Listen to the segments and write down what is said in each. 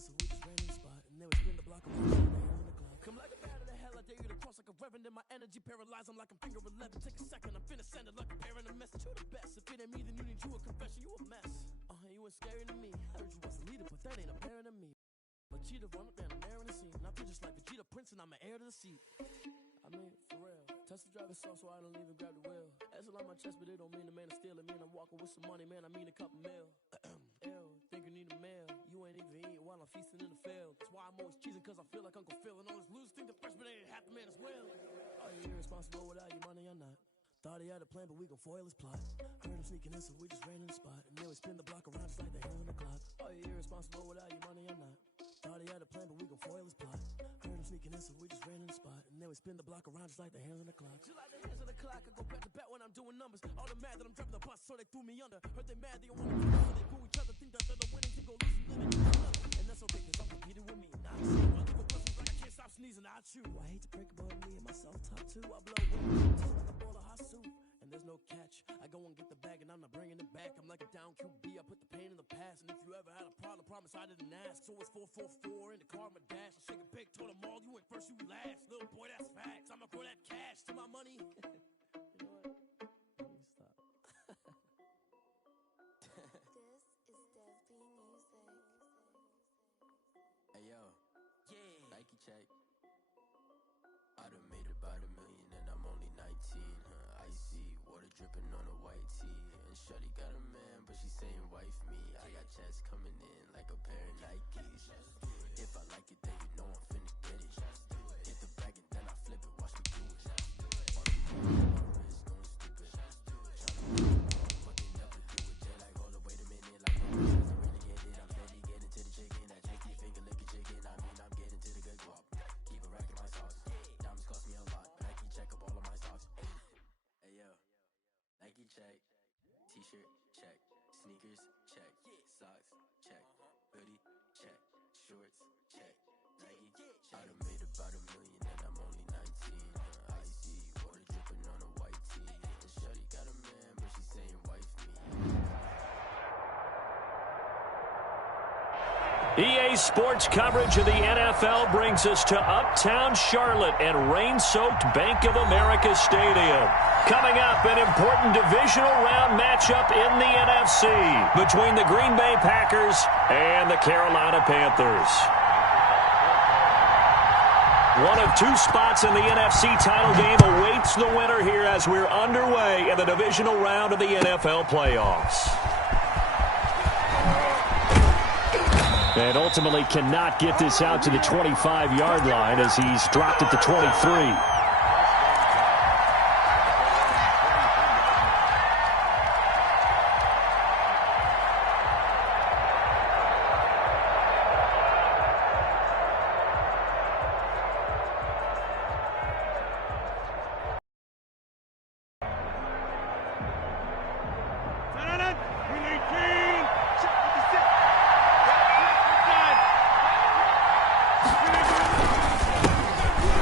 so we just ran in the spot. And then we spin the block around like the hands on the clock. Come like a bat of the hell, I dare you to cross like a reverend. And my energy paralyzed, I'm like I'm finger 11. Take a second, I'm finna send it like a parent a message. You the best, if it ain't me, then you need you a confession. You a mess, you ain't scary to me. Heard you was a leader, but that ain't apparent to me. Like cheetah, run up down an air in the scene. I feel just like Vegeta Prince and I'm an heir to the seat. I mean, for real. Tesla driving soft, so I don't even grab the wheel. That's on my chest, but it don't mean the man is steal. It mean I'm walking with some money, man. I mean a couple mil. Ew, think you need a meal. You ain't even eating while I'm feasting in the field. That's why I'm always cheesing, cause I feel like Uncle Phil. And all those losers think the freshman ain't half the man as well. Are you irresponsible without your money or not? Thought he had a plan, but we gon' foil his plot. Heard him sneaking in, so we just ran in the spot. And then we spin the block around just like the hands on the clock. Are you irresponsible without your money or not? Thought he had a plan, but we gon' foil his plot. Heard him sneaking in, so we just ran in the spot. And then we spin the block around just like the hands on the clock. Just like the hands on the clock, I go back to back when I'm doing numbers. All the mad that I'm driving the bus, so they threw me under. Heard they mad, they don't wanna do so they boo each other. Think that they're the winning team, go lose and live and another. And that's okay, cause I'm competing with me. Nah, I see my legal blessings like I can't stop sneezing. I chew. I hate to break it, but me and myself talk too. I blow wind, just like a ball of hot soup. And there's no catch. I go and get the bag and I'm not bringing it back. I'm like a down QB, I put the pain in the past. And if you ever had a problem, promise I didn't ask. So it's 444 in the car, my dash. I shake a big, told them all, you ain't first, you last. Little boy, that's facts. I'ma grow that cash to my money. You know what? Let me stop. This is Dev B Music. Hey yo, yeah, Nike check. I done made about $1 million and I'm only 19. Icy water dripping on a white tee. And shorty got a man, but she saying wife me. I got checks coming in like a pair of Nikes. If I like it, then you know I'm finna get it. Hit the bag and then I flip it. Watch me do it. On the moon, my wrist going stupid. Tryna what they never do it. Jay like, hold up, wait a minute. Like, as I really get it, I'm steady getting to the chicken. That tricky finger licking chicken. I mean, I'm getting to the good guap. Keep a rack in my sauce. Diamonds cost me a lot. Nike check up all of my stocks. Hey yo, Nike check. T-shirt check. Sneakers check. Socks check. Hoodie check. Shorts check. Nike. I done made about $1 million and I'm only 19. Icy water dripping on a white tee. And shorty got a man, but she saying wife me. EA Sports coverage of the NFL brings us to Uptown Charlotte and rain-soaked Bank of America Stadium. Coming up, an important divisional round matchup in the NFC between the Green Bay Packers and the Carolina Panthers. One of two spots in the NFC title game awaits the winner here as we're underway in the divisional round of the NFL playoffs. And ultimately cannot get this out to the 25-yard line as he's dropped at the 23.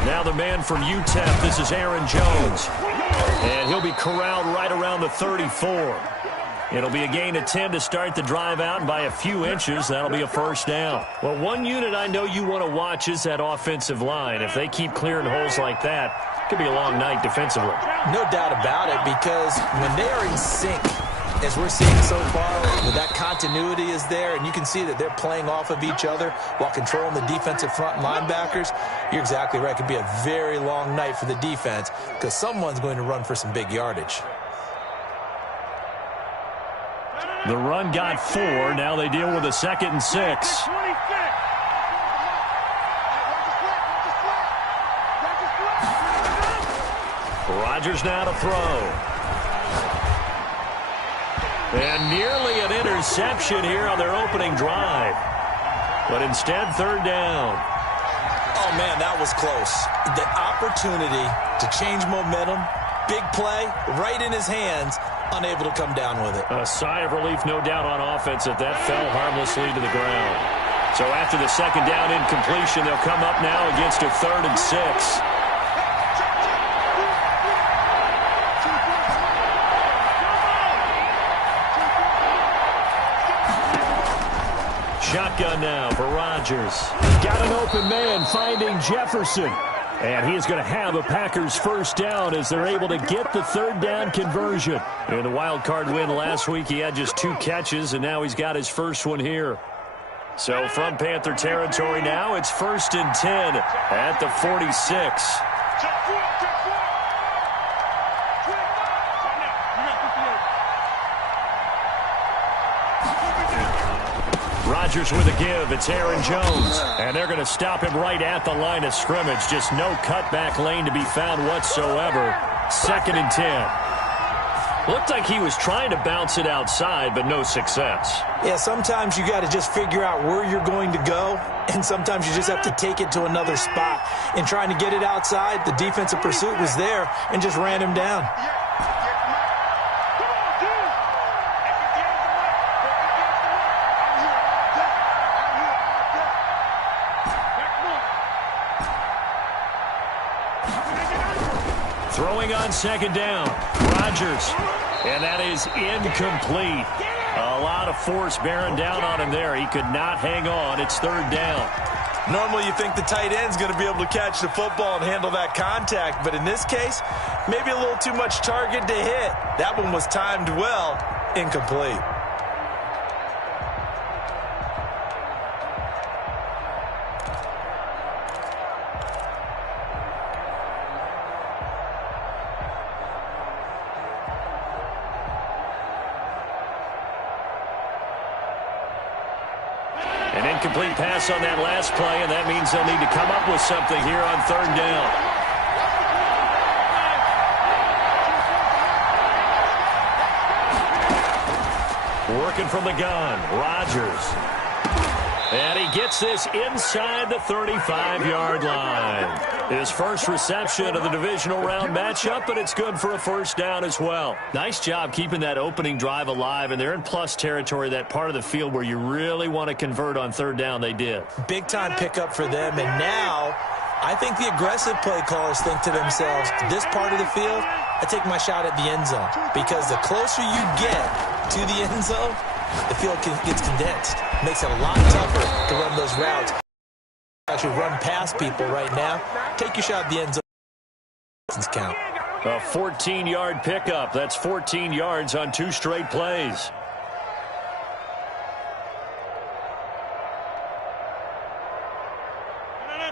Now the man from UTEP, this is Aaron Jones. And he'll be corralled right around the 34. It'll be a gain of 10 to start the drive out, and by a few inches, that'll be a first down. Well, one unit I know you want to watch is that offensive line. If they keep clearing holes like that, it could be a long night defensively. No doubt about it, because when they are in sync, as we're seeing so far, that continuity is there, and you can see that they're playing off of each other while controlling the defensive front linebackers. You're exactly right. It could be a very long night for the defense because someone's going to run for some big yardage. The run got 4. Now they deal with a 2nd and 6. Rodgers now to throw. And nearly an interception here on their opening drive. But instead, 3rd down. Oh, man, that was close. The opportunity to change momentum, big play, right in his hands, unable to come down with it. A sigh of relief, no doubt, on offense that fell harmlessly to the ground. So after the 2nd down incompletion, they'll come up now against a 3rd and 6. shotgun now for Rodgers. Got an open man finding Jefferson. And he is going to have a Packers first down as they're able to get the third down conversion. In the wild card win last week, he had just 2 catches, and now he's got his first one here. So from Panther territory now, it's 1st and 10 at the 46. Rodgers with a give. It's Aaron Jones. And they're going to stop him right at the line of scrimmage. Just no cutback lane to be found whatsoever. 2nd and 10. Looked like he was trying to bounce it outside, but no success. Yeah, sometimes you got to just figure out where you're going to go, and sometimes you just have to take it to another spot. In trying to get it outside, the defensive pursuit was there and just ran him down. Throwing on 2nd down, Rodgers, and that is incomplete. A lot of force bearing down on him there. He could not hang on. It's 3rd down. Normally you think the tight end's going to be able to catch the football and handle that contact, but in this case, maybe a little too much target to hit. That one was timed well, incomplete. An incomplete pass on that last play, and that means they'll need to come up with something here on 3rd down. Working from the gun, Rodgers. And he gets this inside the 35-yard line. His first reception of the divisional round matchup, but it's good for a first down as well. Nice job keeping that opening drive alive, and they're in plus territory, that part of the field where you really want to convert on 3rd down. They did. Big-time pickup for them, and now I think the aggressive play callers think to themselves, this part of the field, I take my shot at the end zone, because the closer you get to the end zone, the field gets condensed. Makes it a lot tougher to run those routes. Actually run past people right now. Take your shot at the end zone. Count. A 14-yard pickup. That's 14 yards on 2 straight plays.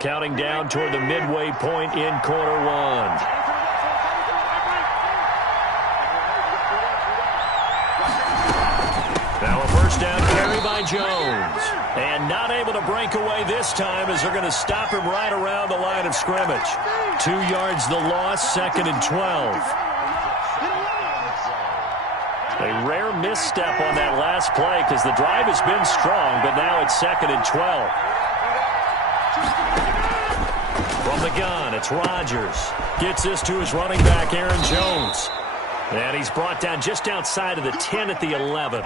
Counting down toward the midway point in quarter 1. Now a first down carry by Jones. And not able to break away this time as they're going to stop him right around the line of scrimmage. 2 yards the loss, 2nd and 12. A rare misstep on that last play because the drive has been strong, but now it's 2nd and 12. From the gun, it's Rodgers. Gets this to his running back, Aaron Jones. And he's brought down just outside of the 10 at the 11.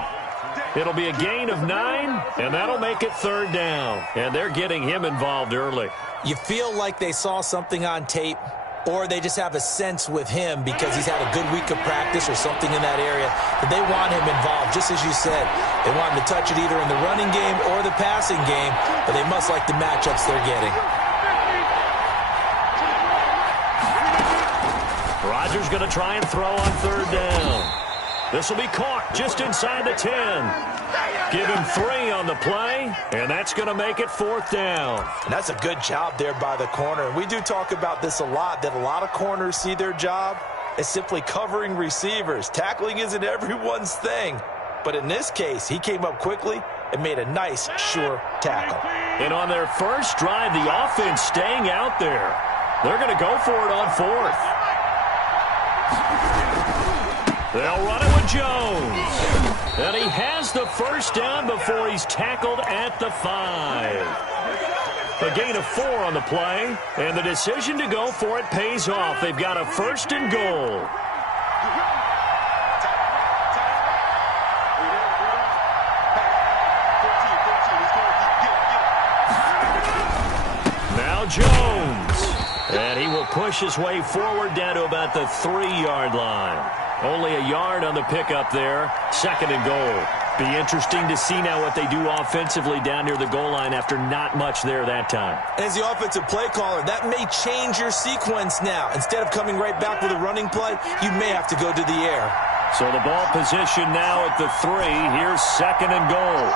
It'll be a gain of 9, and that'll make it 3rd down. And they're getting him involved early. You feel like they saw something on tape, or they just have a sense with him because he's had a good week of practice or something in that area that they want him involved, just as you said. They want him to touch it either in the running game or the passing game, but they must like the matchups they're getting. Rodgers going to try and throw on 3rd down. This will be caught just inside the 10. Give him 3 on the play, and that's going to make it 4th down. And that's a good job there by the corner. And we do talk about this a lot, that a lot of corners see their job as simply covering receivers. Tackling isn't everyone's thing. But in this case, he came up quickly and made a nice, sure tackle. And on their first drive, the offense staying out there. They're going to go for it on 4th. They'll run it with Jones. And he has the first down before he's tackled at the 5. A gain of 4 on the play, and the decision to go for it pays off. They've got a 1st and goal. Now Jones. And he will push his way forward down to about the 3-yard line. Only a yard on the pickup there. 2nd and goal. Be interesting to see now what they do offensively down near the goal line after not much there that time. As the offensive play caller, that may change your sequence now. Instead of coming right back with a running play, you may have to go to the air. So the ball position now at the 3. Here's second and goal.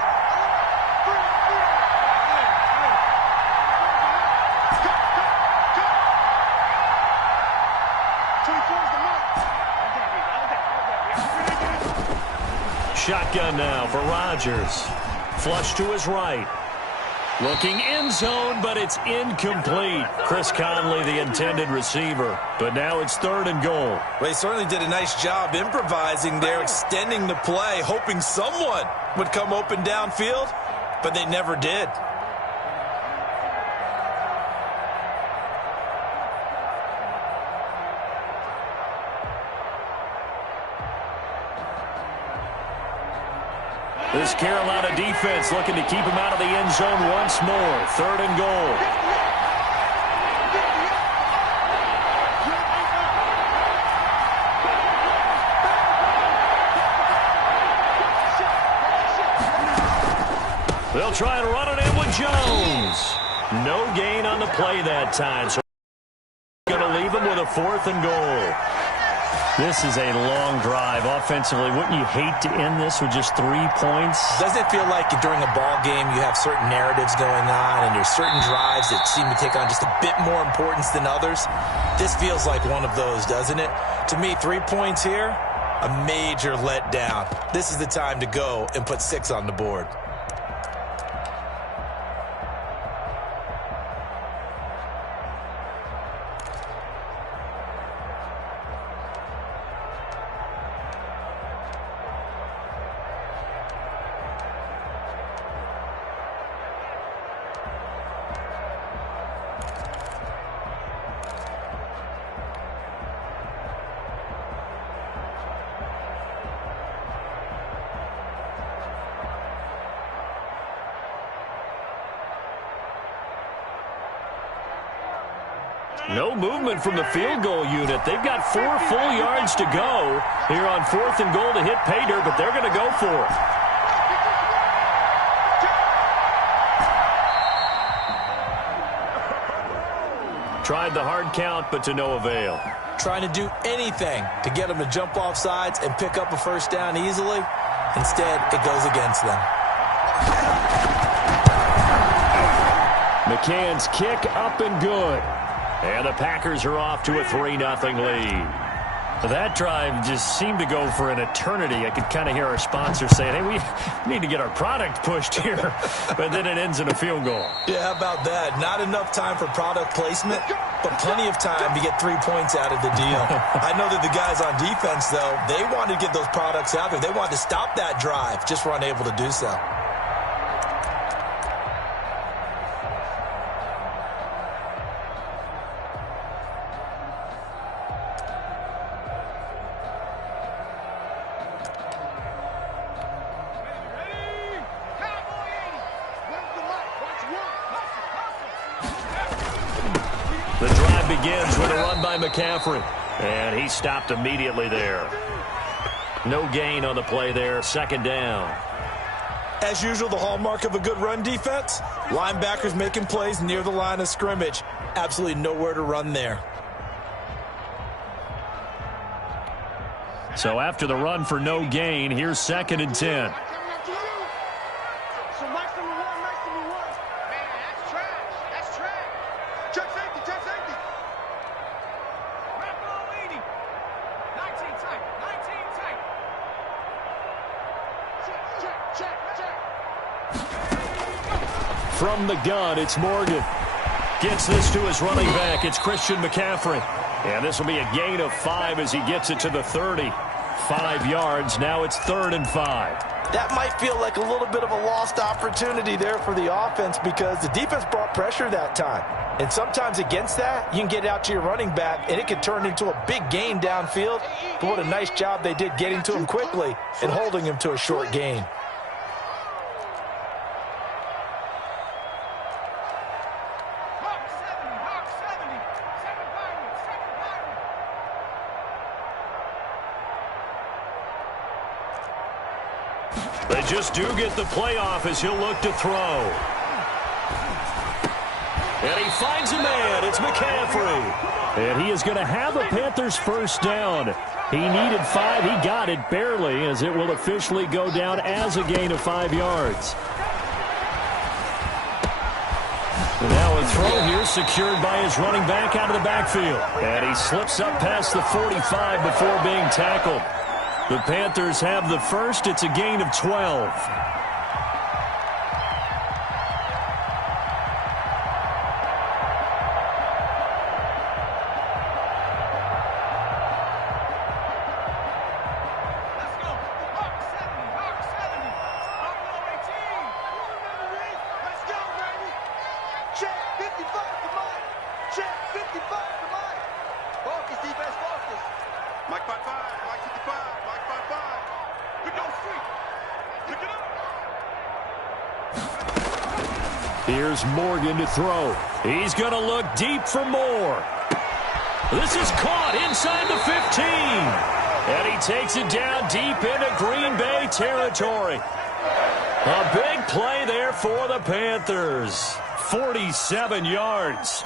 Shotgun now for Rodgers. Flush to his right. Looking end zone, but it's incomplete. Chris Conley, the intended receiver. But now it's third and goal. Well, he certainly did a nice job improvising there, extending the play, hoping someone would come open downfield, but they never did. This Carolina defense looking to keep him out of the end zone once more. Third and goal. They'll try and run it in with Jones. No gain on the play that time. So going to leave him with a fourth and goal. This is a long drive. Offensively, wouldn't you hate to end this with just 3 points? Doesn't it feel like during a ball game you have certain narratives going on and there's certain drives that seem to take on just a bit more importance than others? This feels like one of those, doesn't it? To me, 3 points here, a major letdown. This is the time to go and put 6 on the board. No movement from the field goal unit. They've got 4 full yards to go here on fourth and goal to hit pay dirt, but they're going to go for it. Tried the hard count, but to no avail. Trying to do anything to get them to jump off sides and pick up a first down easily. Instead, it goes against them. McCann's kick up and good. And the Packers are off to a 3-0 lead. That drive just seemed to go for an eternity. I could kind of hear our sponsor saying, hey, we need to get our product pushed here. But then it ends in a field goal. Yeah, how about that? Not enough time for product placement, but plenty of time to get 3 points out of the deal. I know that the guys on defense, though, they wanted to get those products out there. They wanted to stop that drive, just were unable to do so. The drive begins with a run by McCaffrey, and he stopped immediately there. No gain on the play there, second down. As usual, the hallmark of a good run defense, linebackers making plays near the line of scrimmage. Absolutely nowhere to run there. So after the run for no gain, here's second and 10. From the gun, it's Morgan. Gets this to his running back. It's Christian McCaffrey. And this will be a gain of 5 as he gets it to the 30. 5 yards. Now it's 3rd and 5. That might feel like a little bit of a lost opportunity there for the offense because the defense brought pressure that time. And sometimes against that, you can get out to your running back, and it can turn into a big gain downfield. But what a nice job they did getting to him quickly and holding him to a short gain. They just do get the playoff as he'll look to throw. And he finds a man. It's McCaffrey. And he is going to have a Panthers first down. He needed 5. He got it barely, as it will officially go down as a gain of 5 yards. And now a throw here secured by his running back out of the backfield. And he slips up past the 45 before being tackled. The Panthers have the first. It's a gain of 12. Here's Morgan to throw. He's going to look deep for more. This is caught inside the 15. And he takes it down deep into Green Bay territory. A big play there for the Panthers. 47 yards.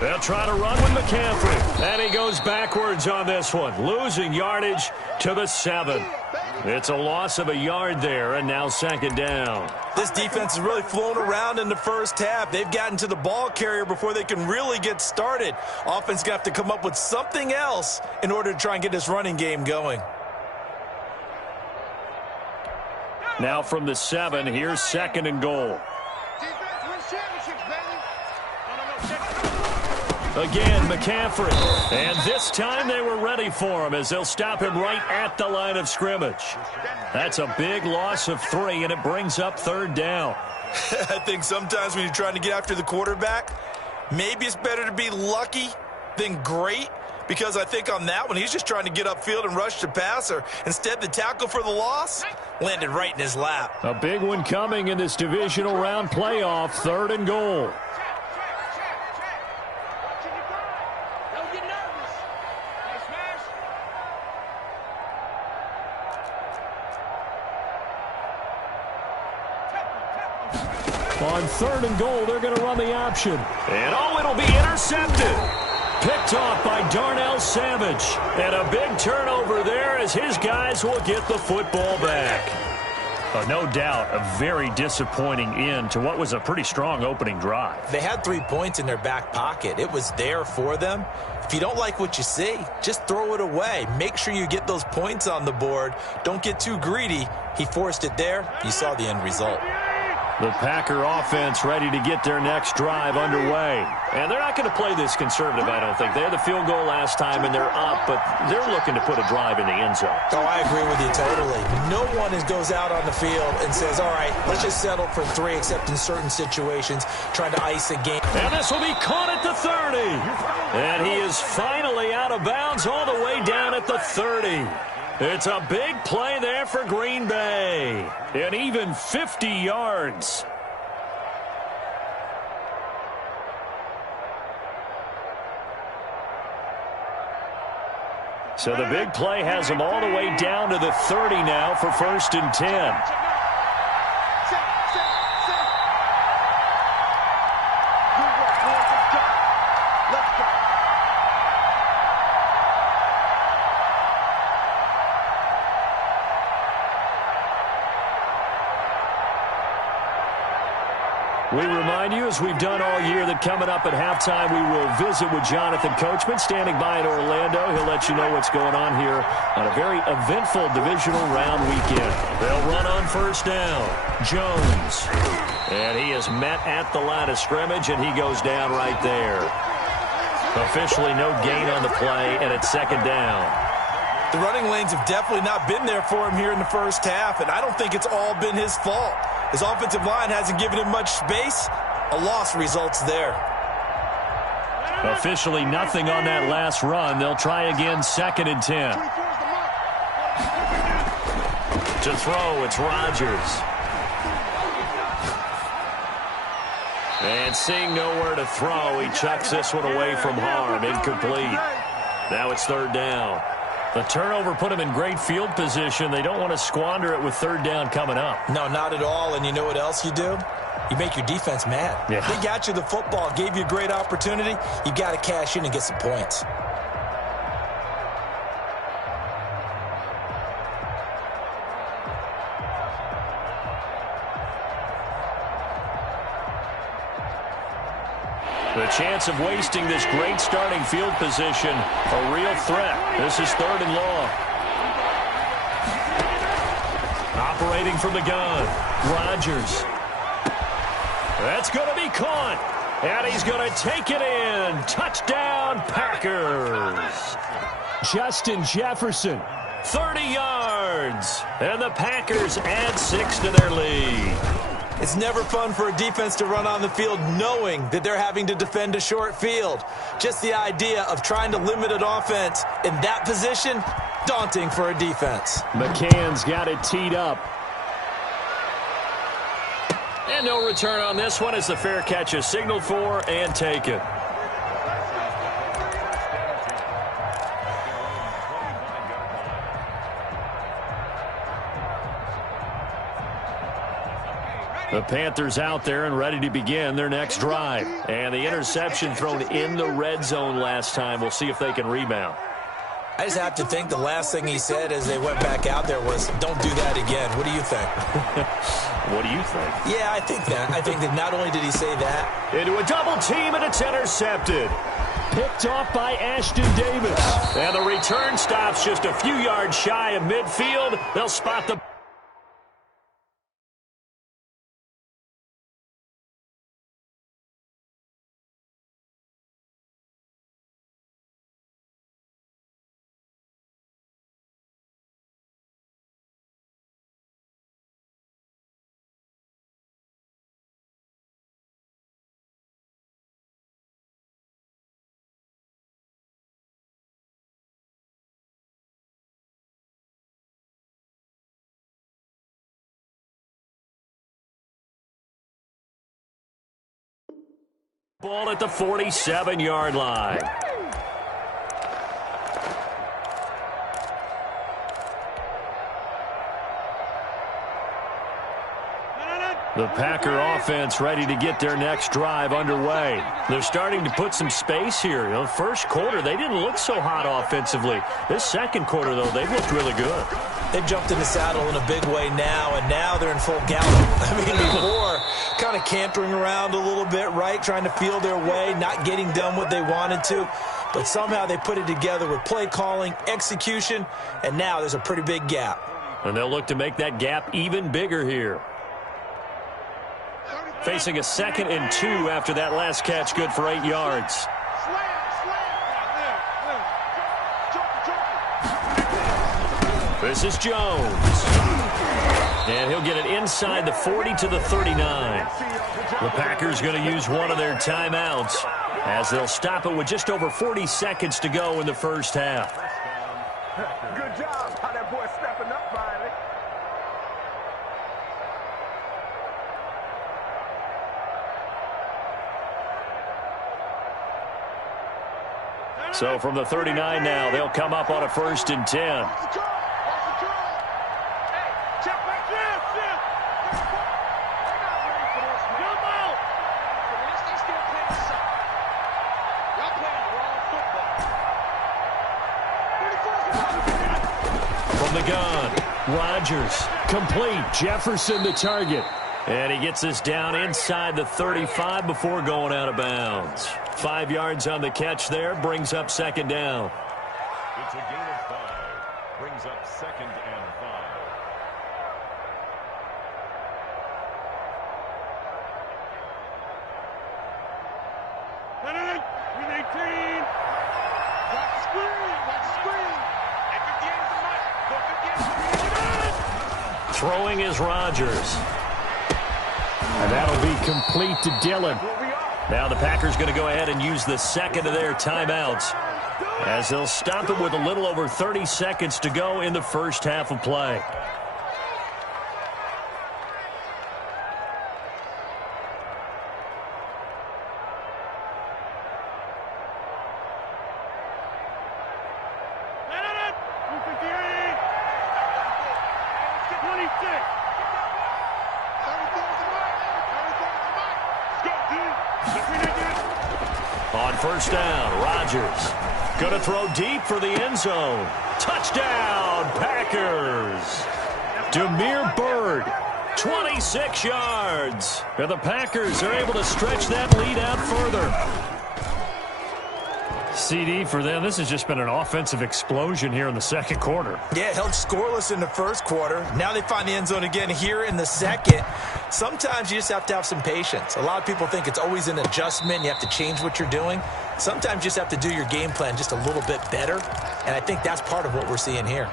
They'll try to run with McCaffrey. And he goes backwards on this one, losing yardage to the 7. It's a loss of a yard there, and now second down. This defense is really flown around in the first half. They've gotten to the ball carrier before they can really get started. Offense going to have to come up with something else in order to try and get this running game going. Now from the 7, here's second and goal. Again, McCaffrey. And this time they were ready for him as they'll stop him right at the line of scrimmage. That's a big loss of 3, and it brings up third down. I think sometimes when you're trying to get after the quarterback, maybe it's better to be lucky than great, because I think on that one, he's just trying to get upfield and rush the passer. Instead, the tackle for the loss landed right in his lap. A big one coming in this divisional round playoff, third and goal. On third and goal, they're going to run the option. And it'll be intercepted. Picked off by Darnell Savage. And a big turnover there as his guys will get the football back. No doubt a very disappointing end to what was a pretty strong opening drive. They had 3 points in their back pocket. It was there for them. If you don't like what you see, just throw it away. Make sure you get those points on the board. Don't get too greedy. He forced it there. You saw the end result. The Packer offense ready to get their next drive underway. And they're not going to play this conservative, I don't think. They had the field goal last time, and they're up, but they're looking to put a drive in the end zone. Oh, I agree with you totally. No one goes out on the field and says, all right, let's just settle for 3, except in certain situations, trying to ice a game. And this will be caught at the 30. And he is finally out of bounds all the way down at the 30. It's a big play there for Green Bay. And even 50 yards. So the big play has them all the way down to the 30 now for first and 10. We remind you, as we've done all year, that coming up at halftime, we will visit with Jonathan Coachman, standing by in Orlando. He'll let you know what's going on here on a very eventful divisional round weekend. They'll run on first down. Jones. And he is met at the line of scrimmage, and he goes down right there. Officially no gain on the play, and it's second down. The running lanes have definitely not been there for him here in the first half, and I don't think it's all been his fault. His offensive line hasn't given him much space. A loss results there. Officially nothing on that last run. They'll try again, second and 10. To throw, it's Rodgers. And seeing nowhere to throw, he chucks this one away from harm. Incomplete. Now it's third down. The turnover put them in great field position. They don't want to squander it with third down coming up. No, not at all. And you know what else you do? You make your defense mad. Yeah. They got you the football, gave you a great opportunity. You got to cash in and get some points. The chance of wasting this great starting field position, a real threat. This is 3rd and long. Operating from the gun, Rodgers. That's going to be caught. And he's going to take it in. Touchdown, Packers. Justin Jefferson. 30 yards. And the Packers add 6 to their lead. It's never fun for a defense to run on the field knowing that they're having to defend a short field. Just the idea of trying to limit an offense in that position, daunting for a defense. McCann's got it teed up. And no return on this one as the fair catch is signaled for and taken. The Panthers out there and ready to begin their next drive. And the interception thrown in the red zone last time. We'll see if they can rebound. I just have to think the last thing he said as they went back out there was, don't do that again. What do you think? What do you think? Yeah, I think that. I think that not only did he say that. Into a double team, and it's intercepted. Picked off by Ashton Davis. And the return stops just a few yards shy of midfield. They'll spot the... Ball at the 47-yard line. The Packer offense ready to get their next drive underway. They're starting to put some space here. You know, first quarter, they didn't look so hot offensively. This second quarter, though, they've looked really good. They've jumped in the saddle in a big way now, and now they're in full gallop. I mean, before, kind of cantering around a little bit, right, trying to feel their way, not getting done what they wanted to. But somehow they put it together with play calling, execution, and now there's a pretty big gap. And they'll look to make that gap even bigger here. Facing a 2nd and 2 after that last catch, good for 8 yards. This is Jones. And he'll get it inside the 40 to the 39. The Packers going to use one of their timeouts as they'll stop it with just over 40 seconds to go in the first half. Good job. How that boy stepping up finally. So from the 39 now, they'll come up on a 1st and 10. From the gun, Rodgers, complete. Jefferson the target. And he gets us down inside the 35 before going out of bounds. 5 yards on the catch there, brings up 2nd down. It's a gain of 5, brings up 2nd and 5. Throwing is Rodgers. And that'll be complete to Dillon. Now the Packers going to go ahead and use the 2nd of their timeouts as they'll stop it with a little over 30 seconds to go in the first half of play. On first down, Rodgers going to throw deep for the end zone. Touchdown, Packers. Damiere Byrd, 26 yards. And the Packers are able to stretch that lead out further. CD for them, this has just been an offensive explosion here in the second quarter. Yeah, held scoreless in the first quarter. Now they find the end zone again here in the second. Sometimes you just have to have some patience. A lot of people think it's always an adjustment. You have to change what you're doing. Sometimes you just have to do your game plan just a little bit better. And I think that's part of what we're seeing here.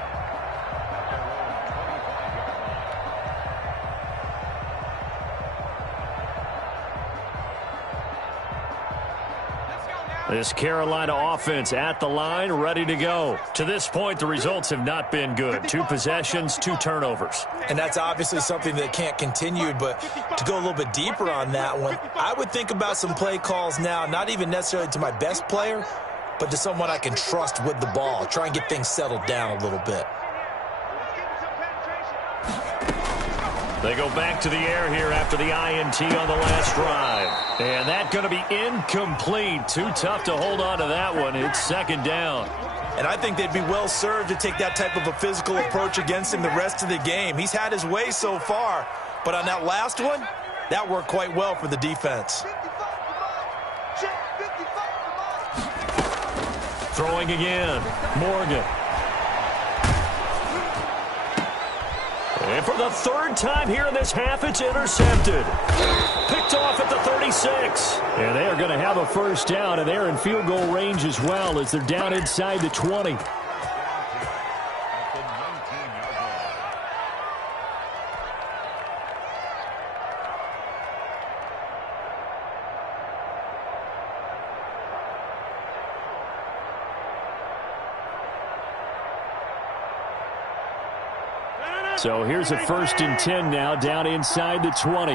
This Carolina offense at the line, ready to go. To this point, the results have not been good. 2 possessions, 2 turnovers. And that's obviously something that can't continue, but to go a little bit deeper on that one, I would think about some play calls now, not even necessarily to my best player, but to someone I can trust with the ball. Try and get things settled down a little bit. They go back to the air here after the INT on the last drive. And that's going to be incomplete. Too tough to hold on to that one. It's second down. And I think they'd be well served to take that type of a physical approach against him the rest of the game. He's had his way so far, but on that last one, that worked quite well for the defense. Throwing again, Morgan. And for the third time here in this half, it's intercepted. Picked off at the 36. And they are going to have a first down, and they're in field goal range as well as they're down inside the 20. So here's a 1st and 10 now, down inside the 20.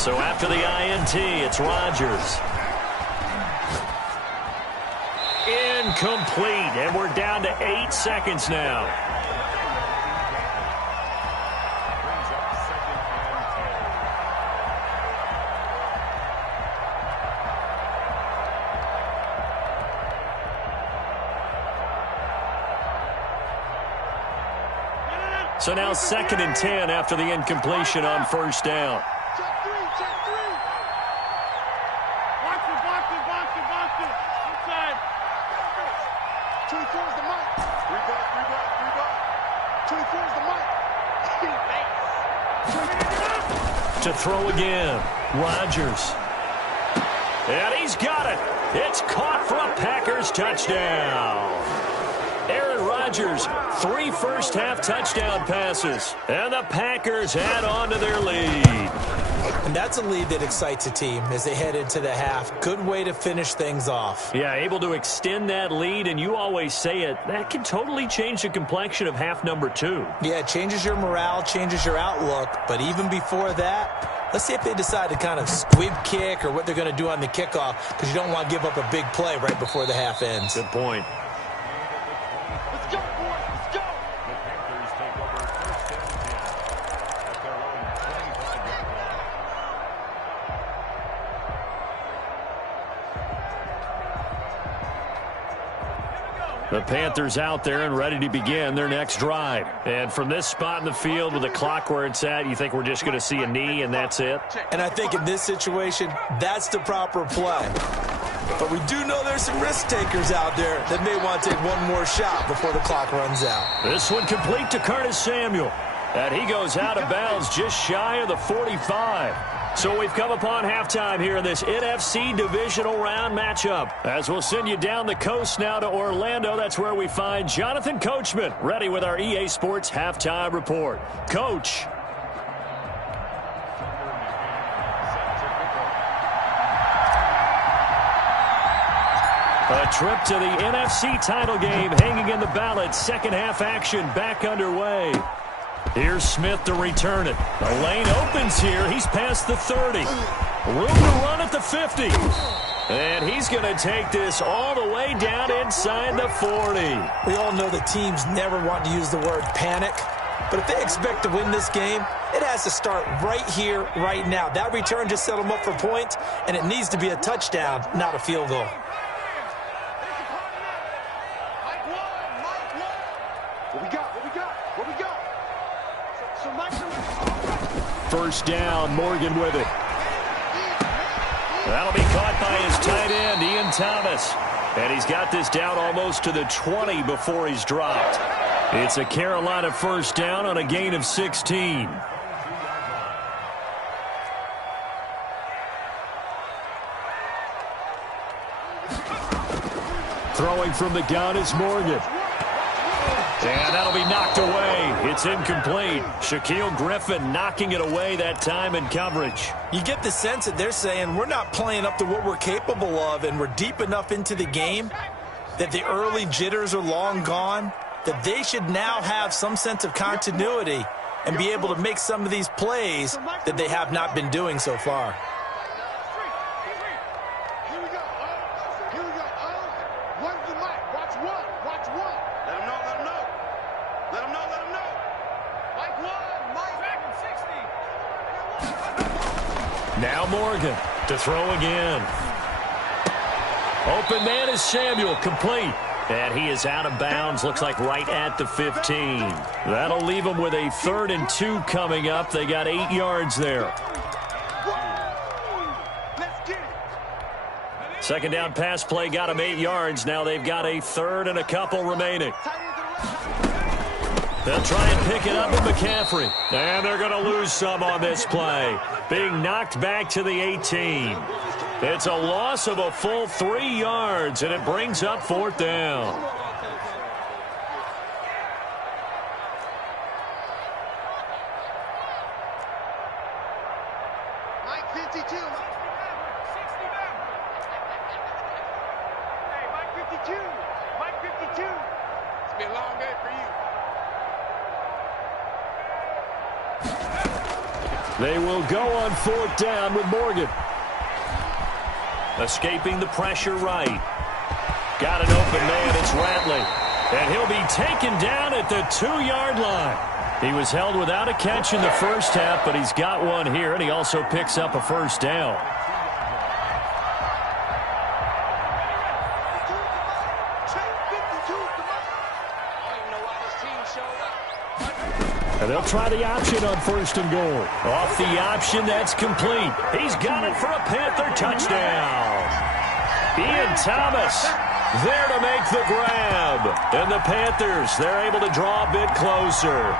So after the INT, it's Rodgers. Incomplete, and we're down to 8 seconds now. So now 2nd and 10 after the incompletion on first down. Check three. Box it. Inside. 24's the mic. 3 block. 24's the mic. To throw again, Rodgers. And he's got it. It's caught for a Packers touchdown. Aaron Rodgers, 3 first-half touchdown passes. And the Packers add on to their lead. And that's a lead that excites a team as they head into the half. Good way to finish things off. Yeah, able to extend that lead, and you always say it, that can totally change the complexion of half number 2. Yeah, it changes your morale, changes your outlook. But even before that, let's see if they decide to kind of squib kick or what they're going to do on the kickoff, because you don't want to give up a big play right before the half ends. Good point. Let's go, boys. Let's go. The Panthers take over 1st and 10 at their own 25-yard line. The Panthers out there and ready to begin their next drive. And from this spot in the field with the clock where it's at, you think we're just going to see a knee and that's it? And I think in this situation, that's the proper play. But we do know there's some risk takers out there that may want to take one more shot before the clock runs out. This one complete to Curtis Samuel. And he goes out of bounds just shy of the 45. So we've come upon halftime here in this NFC divisional round matchup. As we'll send you down the coast now to Orlando, that's where we find Jonathan Coachman ready with our EA Sports halftime report. Coach. A trip to the NFC title game hanging in the balance. Second half action back underway. Here's Smith to return it. The lane opens here. He's past the 30. Room to run at the 50. And he's going to take this all the way down inside. inside the 40. We all know that teams never want to use the word panic, but if they expect to win this game, it has to start right here, right now. That return just set them up for points, and it needs to be a touchdown, not a field goal. First down, Morgan with it. That'll be caught by his tight end, Ian Thomas. And he's got this down almost to the 20 before he's dropped. It's a Carolina first down on a gain of 16. Throwing from the gun is Morgan. And that'll be knocked away. It's incomplete. Shaquille Griffin knocking it away that time in coverage. You get the sense that they're saying we're not playing up to what we're capable of, and we're deep enough into the game that the early jitters are long gone, that they should now have some sense of continuity and be able to make some of these plays that they have not been doing so far. Now Morgan to throw again. Open man is Samuel, complete. And he is out of bounds, looks like right at the 15. That'll leave him with a 3rd and 2 coming up. They got 8 yards there. Second down pass play got him 8 yards. Now they've got a 3rd and a couple remaining. They'll try and pick it up with McCaffrey. And they're going to lose some on this play. Being knocked back to the 18. It's a loss of a full 3 yards, and it brings up 4th down. Mike 52. Hey, Mike 52. Mike 52. It's been a long day for you. They will go on 4th down with Morgan. Escaping the pressure right. Got an open man, it's Ratley. And he'll be taken down at the 2-yard line. He was held without a catch in the first half, but he's got one here, and he also picks up a first down. And they'll try the option on 1st and goal. Off the option, that's complete. He's got it for a Panther touchdown. Ian Thomas there to make the grab. And the Panthers, they're able to draw a bit closer.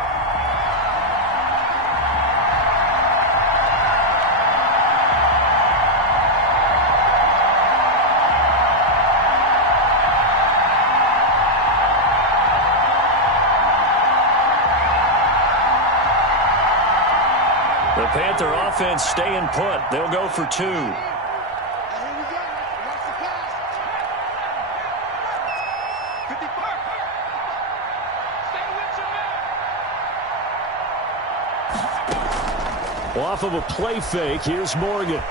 The Panther offense staying put. They'll go for 2. Off of a play fake, here's Morgan.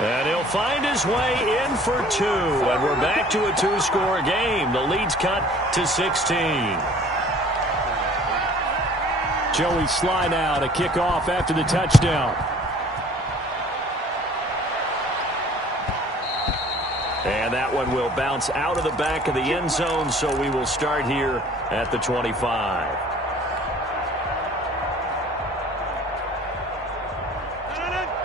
And he'll find his way in for 2. And we're back to a 2-score game. The lead's cut to 16. Joey Sly now to kick off after the touchdown. And that one will bounce out of the back of the end zone, so we will start here at the 25.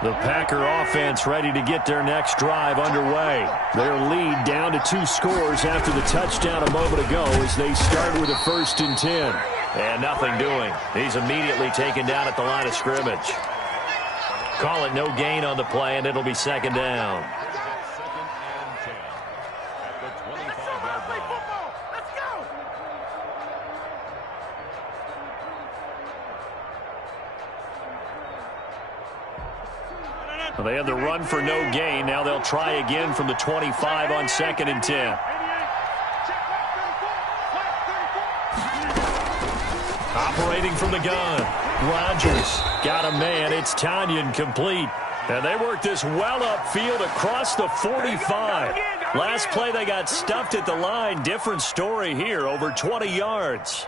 The Packer offense ready to get their next drive underway. Their lead down to 2 scores after the touchdown a moment ago as they start with a 1st and 10. And nothing doing. He's immediately taken down at the line of scrimmage. Call it no gain on the play, and it'll be 2nd down. Well, they had the run for no gain. Now they'll try again from the 25 on 2nd and 10. Operating from the gun. Rodgers got a man. It's Tanyan complete. And they work this well upfield across the 45. Last play, they got stuffed at the line. Different story here, over 20 yards.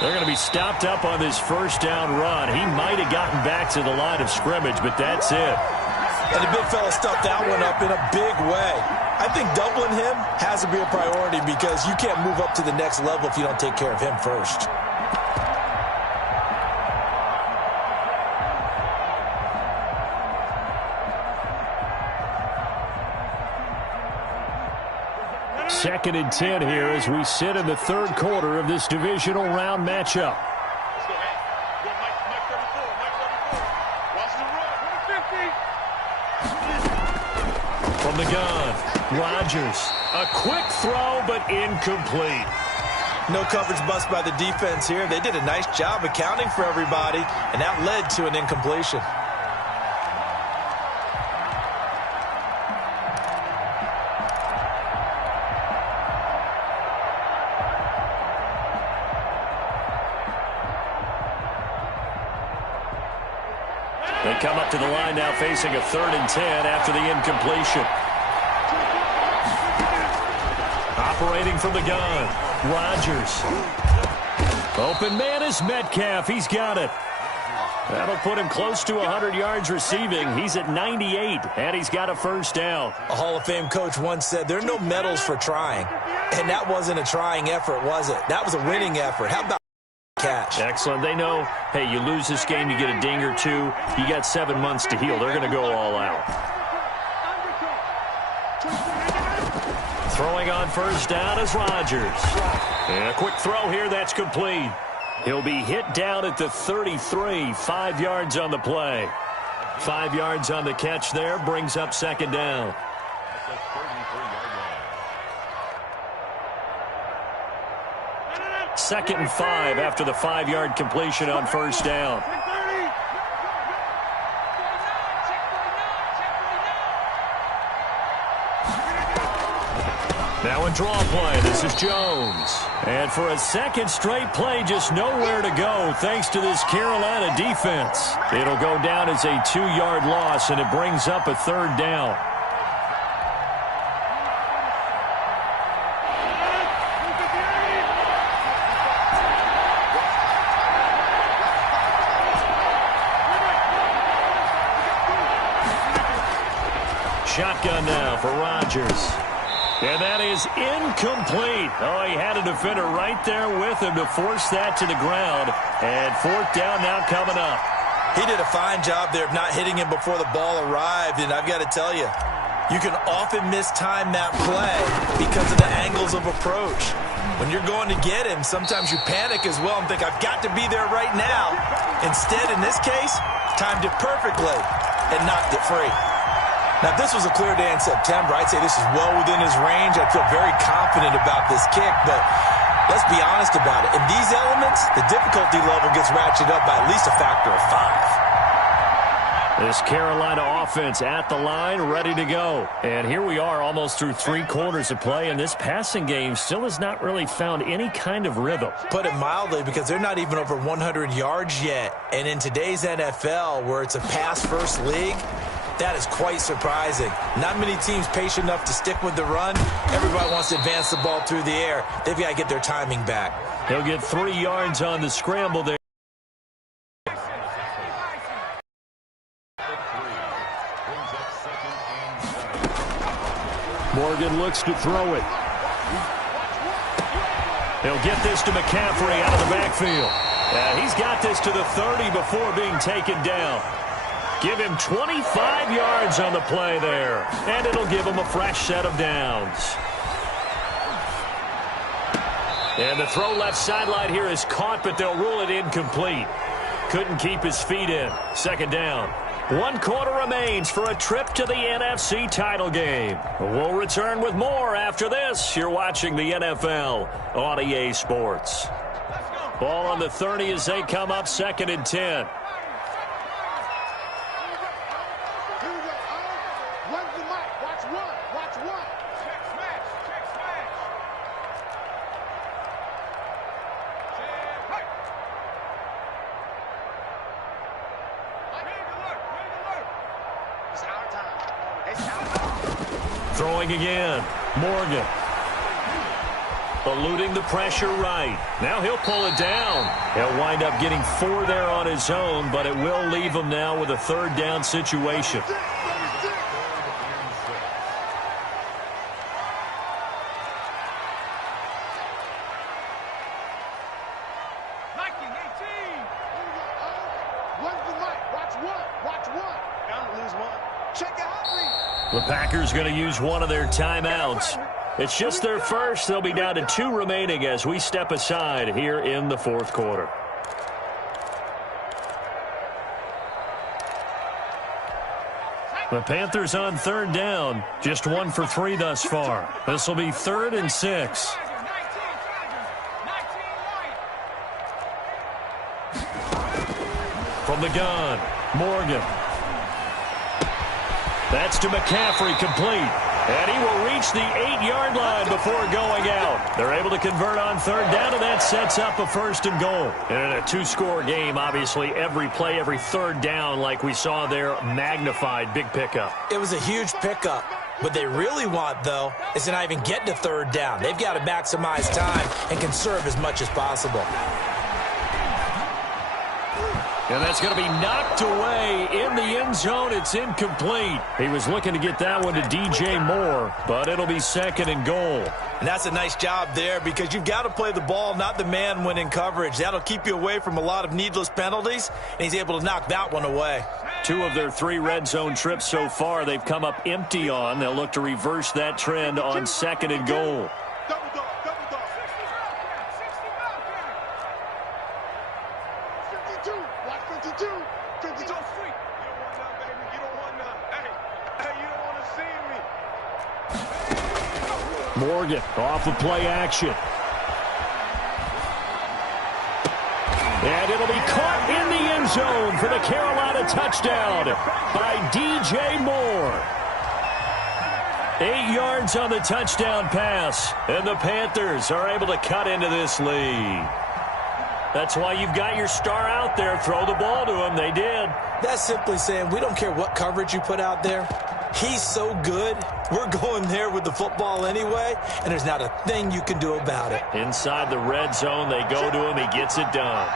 They're going to be stopped up on this first down run. He might have gotten back to the line of scrimmage, but that's it. And the big fella stuffed that one up in a big way. I think doubling him has to be a priority because you can't move up to the next level if you don't take care of him first. Second and 10 here as we sit in the third quarter of this divisional round matchup. Let's go, hey. Go, Mike 34. Watch the run. 50. From the gun, Rodgers. A quick throw, but incomplete. No coverage bust by the defense here. They did a nice job accounting for everybody, and that led to an incompletion. They come up to the line now facing a 3rd and 10 after the incompletion. Operating from the gun, Rodgers. Open man is Metcalf. He's got it. That'll put him close to 100 yards receiving. He's at 98, and he's got a first down. A Hall of Fame coach once said, there are no medals for trying. And that wasn't a trying effort, was it? That was a winning effort. How about catch? Excellent. They know, hey, you lose this game, you get a ding or two. You got 7 months to heal. They're going to go all out. Throwing on first down is Rodgers. And a quick throw here, that's complete. He'll be hit down at the 33, 5 yards on the play. 5 yards on the catch there, brings up second down. Second and 5 after the 5-yard completion on first down. Now in draw play, this is Jones. And for a second straight play, just nowhere to go thanks to this Carolina defense. It'll go down as a 2-yard loss, and it brings up a third down. Shotgun now for Rodgers. And that is incomplete. Oh, he had a defender right there with him to force that to the ground. And fourth down now coming up. He did a fine job there of not hitting him before the ball arrived. And I've got to tell you, you can often mistime that play because of the angles of approach. When you're going to get him, sometimes you panic as well and think, I've got to be there right now. Instead, in this case, timed it perfectly and knocked it free. Now, if this was a clear day in September, I'd say this is well within his range. I feel very confident about this kick, but let's be honest about it. In these elements, the difficulty level gets ratcheted up by at least a factor of 5. This Carolina offense at the line, ready to go. And here we are almost through 3 quarters of play, and this passing game still has not really found any kind of rhythm. Put it mildly, because they're not even over 100 yards yet. And in today's NFL, where it's a pass-first league, that is quite surprising. Not many teams patient enough to stick with the run. Everybody wants to advance the ball through the air. They've got to get their timing back. He'll get 3 yards on the scramble there. Morgan looks to throw it. He'll get this to McCaffrey out of the backfield. He's got this to the 30 before being taken down. Give him 25 yards on the play there, and it'll give him a fresh set of downs. And the throw left sideline here is caught, but they'll rule it incomplete. Couldn't keep his feet in. Second down. 1 quarter remains for a trip to the NFC title game. We'll return with more after this. You're watching the NFL on EA Sports. Ball on the 30 as they come up 2nd and 10. Throwing again. Morgan. Eluding the pressure right. Now he'll pull it down. He'll wind up getting 4 there on his own, but it will leave him now with a 3rd down situation. The Packers going to use one of their timeouts. It's just their first. They'll be down to 2 remaining as we step aside here in the 4th quarter. The Panthers on 3rd down. Just 1 for 3 thus far. This will be 3rd and 6. From the gun, Morgan. That's to McCaffrey, complete. And he will reach the 8-yard line before going out. They're able to convert on 3rd down, and that sets up a 1st and goal. And in a 2-score game, obviously, every play, every 3rd down, like we saw there, magnified. Big pickup. It was a huge pickup. What they really want, though, is to not even get to 3rd down. They've got to maximize time and conserve as much as possible. And that's going to be knocked away in the end zone. It's incomplete. He was looking to get that one to DJ Moore, but it'll be 2nd and goal. And that's a nice job there because you've got to play the ball, not the man when in coverage. That'll keep you away from a lot of needless penalties, and he's able to knock that one away. 2 of their 3 red zone trips so far they've come up empty on. They'll look to reverse that trend on 2nd and goal. Morgan off of play action. And it'll be caught in the end zone for the Carolina touchdown by DJ Moore. 8 yards on the touchdown pass, and the Panthers are able to cut into this lead. That's why you've got your star out there. Throw the ball to him. They did. That's simply saying we don't care what coverage you put out there. He's so good, we're going there with the football anyway, and there's not a thing you can do about it. Inside the red zone, they go to him. He gets it done.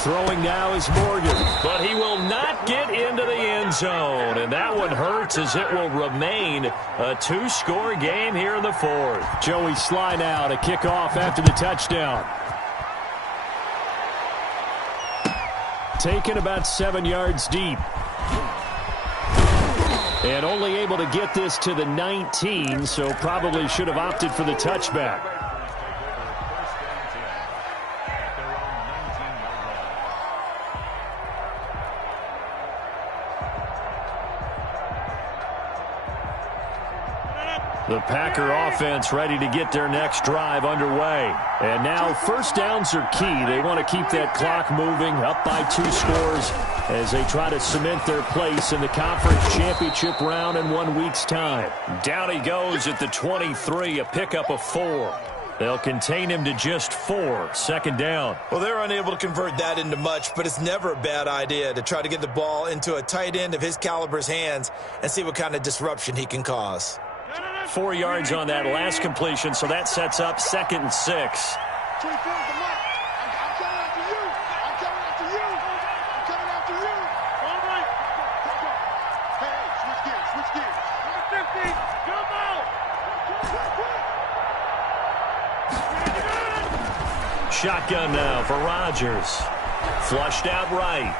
Throwing now is Morgan, but he will not get into the end zone. And that one hurts as it will remain a 2-score game here in the 4th. Joey Sly now to kick off after the touchdown. Taken about 7 yards deep. And only able to get this to the 19, so probably should have opted for the touchback. The Packer offense ready to get their next drive underway. And now 1st downs are key. They want to keep that clock moving, up by 2 scores as they try to cement their place in the conference championship round in 1 week's time. Down he goes at the 23, a pickup of 4. They'll contain him to just 4, 2nd down. Well, they're unable to convert that into much, but it's never a bad idea to try to get the ball into a tight end of his caliber's hands and see what kind of disruption he can cause. 4 yards on that last completion, so that sets up 2nd and 6. Shotgun now for Rodgers. Flushed out right.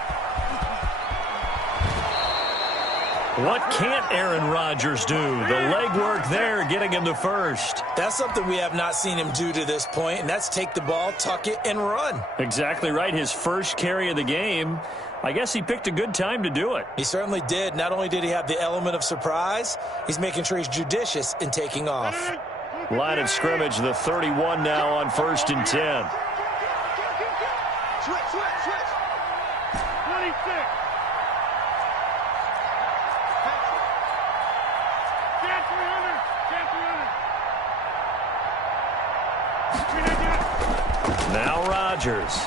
What can't Aaron Rodgers do? The legwork there getting him the first. That's something we have not seen him do to this point, and that's take the ball, tuck it, and run. Exactly right. His first carry of the game. I guess he picked a good time to do it. He certainly did. Not only did he have the element of surprise, he's making sure he's judicious in taking off. Line of scrimmage, the 31 now on 1st and 10. Switch. 26. Get 300. Now Rodgers.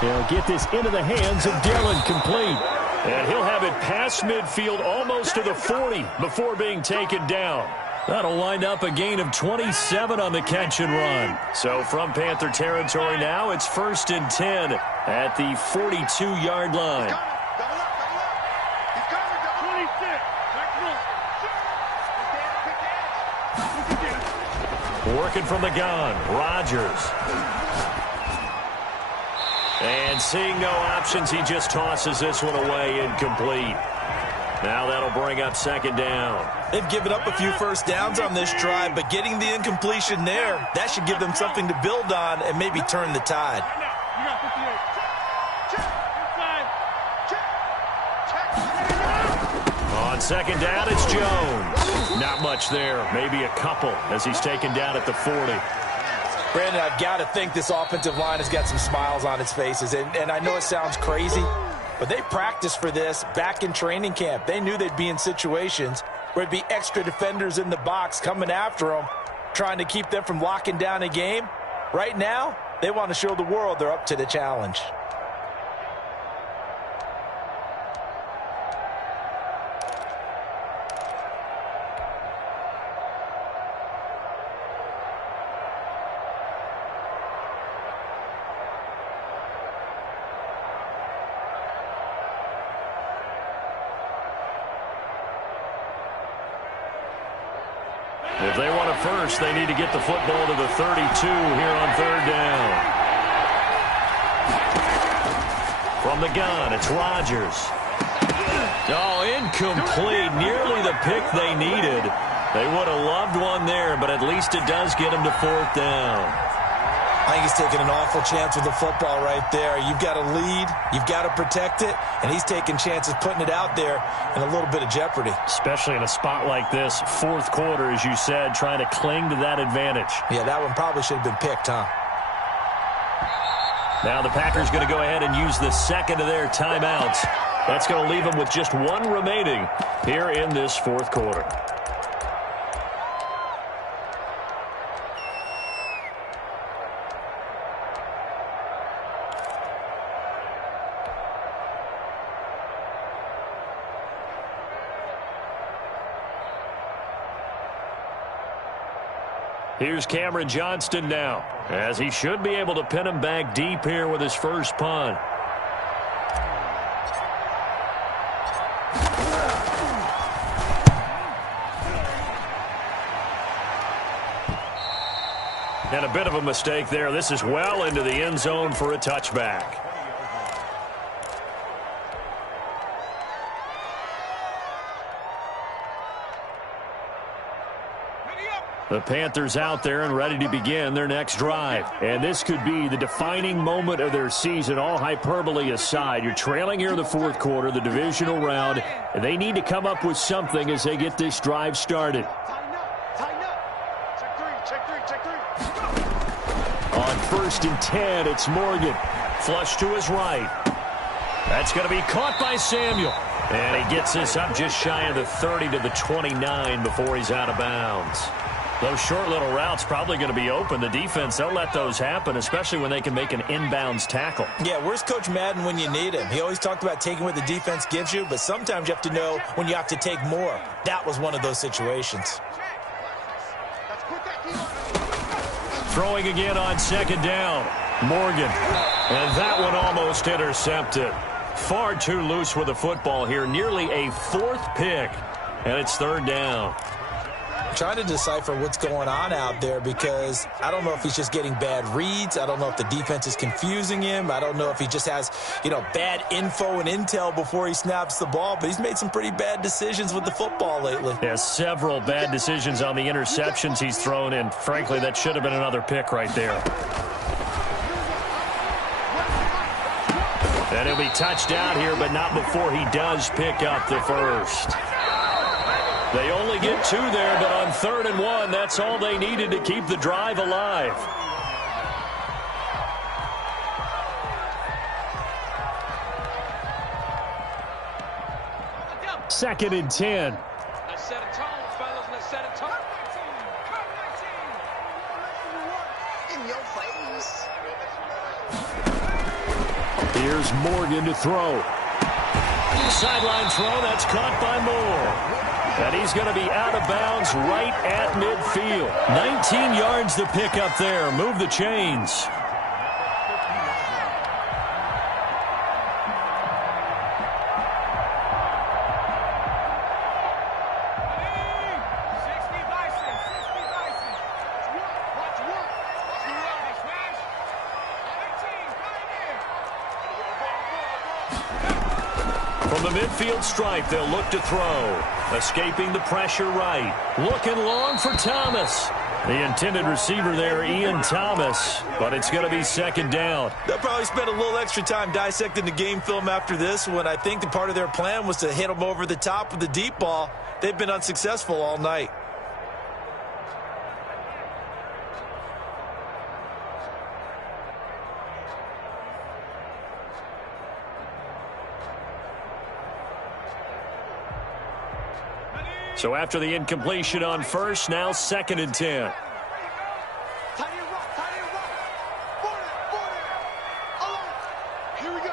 He'll get this into the hands of Dillon, complete. And he'll have it past midfield almost to the 40 before being taken down. That'll wind up a gain of 27 on the catch and run. So from Panther territory now, it's 1st and 10 at the 42-yard line. Working from the gun, Rodgers. And seeing no options, he just tosses this one away, incomplete. Now that'll bring up 2nd down. They've given up a few first downs on this drive, but getting the incompletion there, that should give them something to build on and maybe turn the tide. On 2nd down, it's Jones. Not much there, maybe a couple as he's taken down at the 40. Brandon, I've got to think this offensive line has got some smiles on its faces. And I know it sounds crazy, but they practiced for this back in training camp. They knew they'd be in situations where it'd be extra defenders in the box coming after them, trying to keep them from locking down a game. Right now, they want to show the world they're up to the challenge. If they want a first, they need to get the football to the 32 here on 3rd down. From the gun, it's Rodgers. Oh, incomplete. Nearly the pick they needed. They would have loved one there, but at least it does get them to 4th down. I think he's taking an awful chance with the football right there. You've got to lead, you've got to protect it, and he's taking chances putting it out there in a little bit of jeopardy. Especially in a spot like this, 4th quarter, as you said, trying to cling to that advantage. Yeah, that one probably should have been picked, huh? Now the Packers going to go ahead and use the second of their timeouts. That's going to leave them with just one remaining here in this 4th quarter. Here's Cameron Johnston now, as he should be able to pin him back deep here with his first punt. And a bit of a mistake there. This is well into the end zone for a touchback. The Panthers out there and ready to begin their next drive. And this could be the defining moment of their season, all hyperbole aside. You're trailing here in the 4th quarter, the divisional round, and they need to come up with something as they get this drive started. On 1st and 10, it's Morgan. Flush to his right. That's going to be caught by Samuel. And he gets this up just shy of the 30 to the 29 before he's out of bounds. Those short little routes probably going to be open. The defense, they'll let those happen, especially when they can make an inbounds tackle. Yeah, where's Coach Madden when you need him? He always talked about taking what the defense gives you, but sometimes you have to know when you have to take more. That was one of those situations. Throwing again on 2nd down. Morgan. And that one almost intercepted. Far too loose with the football here. Nearly a 4th pick. And it's 3rd down. trying to decipher what's going on out there because I don't know if he's just getting bad reads. I don't know if the defense is confusing him. I don't know if he just has, bad info and intel before he snaps the ball, but he's made some pretty bad decisions with the football lately. Yeah, several bad decisions on the interceptions he's thrown, and frankly, that should have been another pick right there. And he'll be touched out here, but not before he does pick up the first. They only get 2 there, but on 3rd and 1, that's all they needed to keep the drive alive. Second and 10. Let's set a tone, fellas. Let's set a tone. In your face. Here's Morgan to throw. Sideline throw, that's caught by Moore. And he's going to be out of bounds right at midfield. 19 yards to pick up there. Move the chains. From the midfield stripe, they'll look to throw. Escaping the pressure right. Looking long for Thomas. The intended receiver there, Ian Thomas. But it's going to be second down. They'll probably spend a little extra time dissecting the game film after this when I think the part of their plan was to hit him over the top with the deep ball. They've been unsuccessful all night. So after the incompletion on first, now 2nd and 10. Here we go.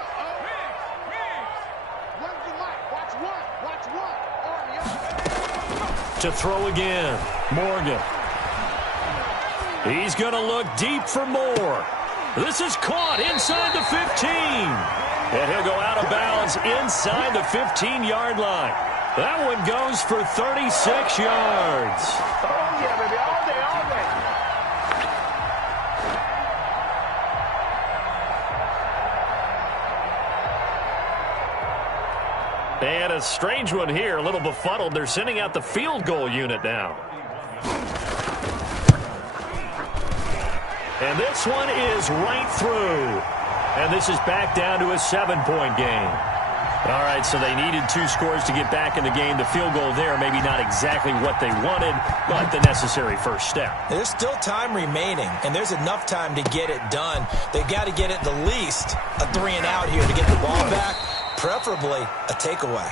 To throw again, Morgan. He's going to look deep for Moore. This is caught inside the 15. And he'll go out of bounds inside the 15-yard line. That one goes for 36 yards. Oh, yeah, baby. All day, all day. And a strange one here, a little befuddled. They're sending out the field goal unit now. And this one is right through. And this is back down to a 7-point game. All right, so they needed 2 scores to get back in the game. The field goal there, maybe not exactly what they wanted, but the necessary first step. There's still time remaining, and there's enough time to get it done. They've got to get it the least a 3-and-out here to get the ball back, preferably a takeaway.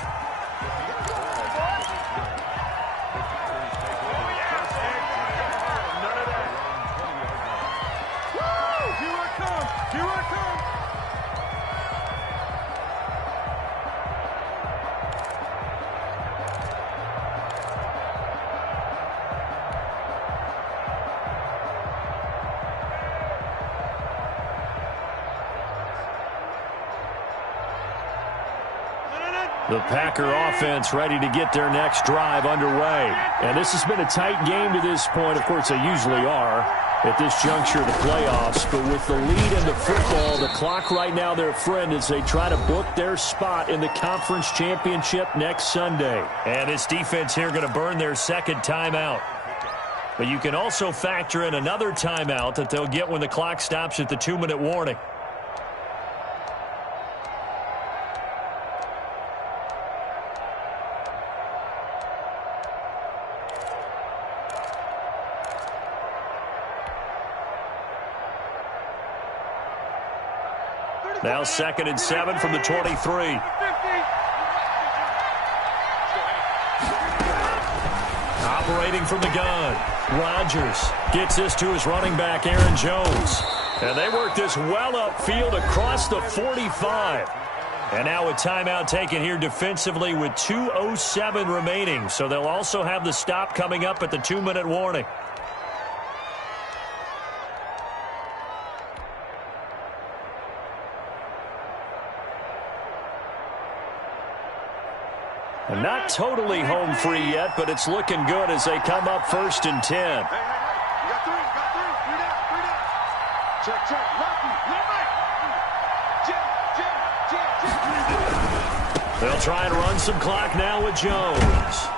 The Packer offense ready to get their next drive underway. And this has been a tight game to this point. Of course, they usually are at this juncture of the playoffs. But with the lead in the football, the clock right now their friend as they try to book their spot in the conference championship next Sunday. And this defense here going to burn their second timeout. But you can also factor in another timeout that they'll get when the clock stops at the 2-minute warning. Now 2nd and 7 from the 23. Operating from the gun. Rodgers gets this to his running back, Aaron Jones. And they work this well upfield across the 45. And now a timeout taken here defensively with 2:07 remaining. So they'll also have the stop coming up at the 2-minute warning. And not totally home free yet, but it's looking good as they come up 1st and 10. Hey, you got three. Three down. Check. They'll try and run some clock now with Jones.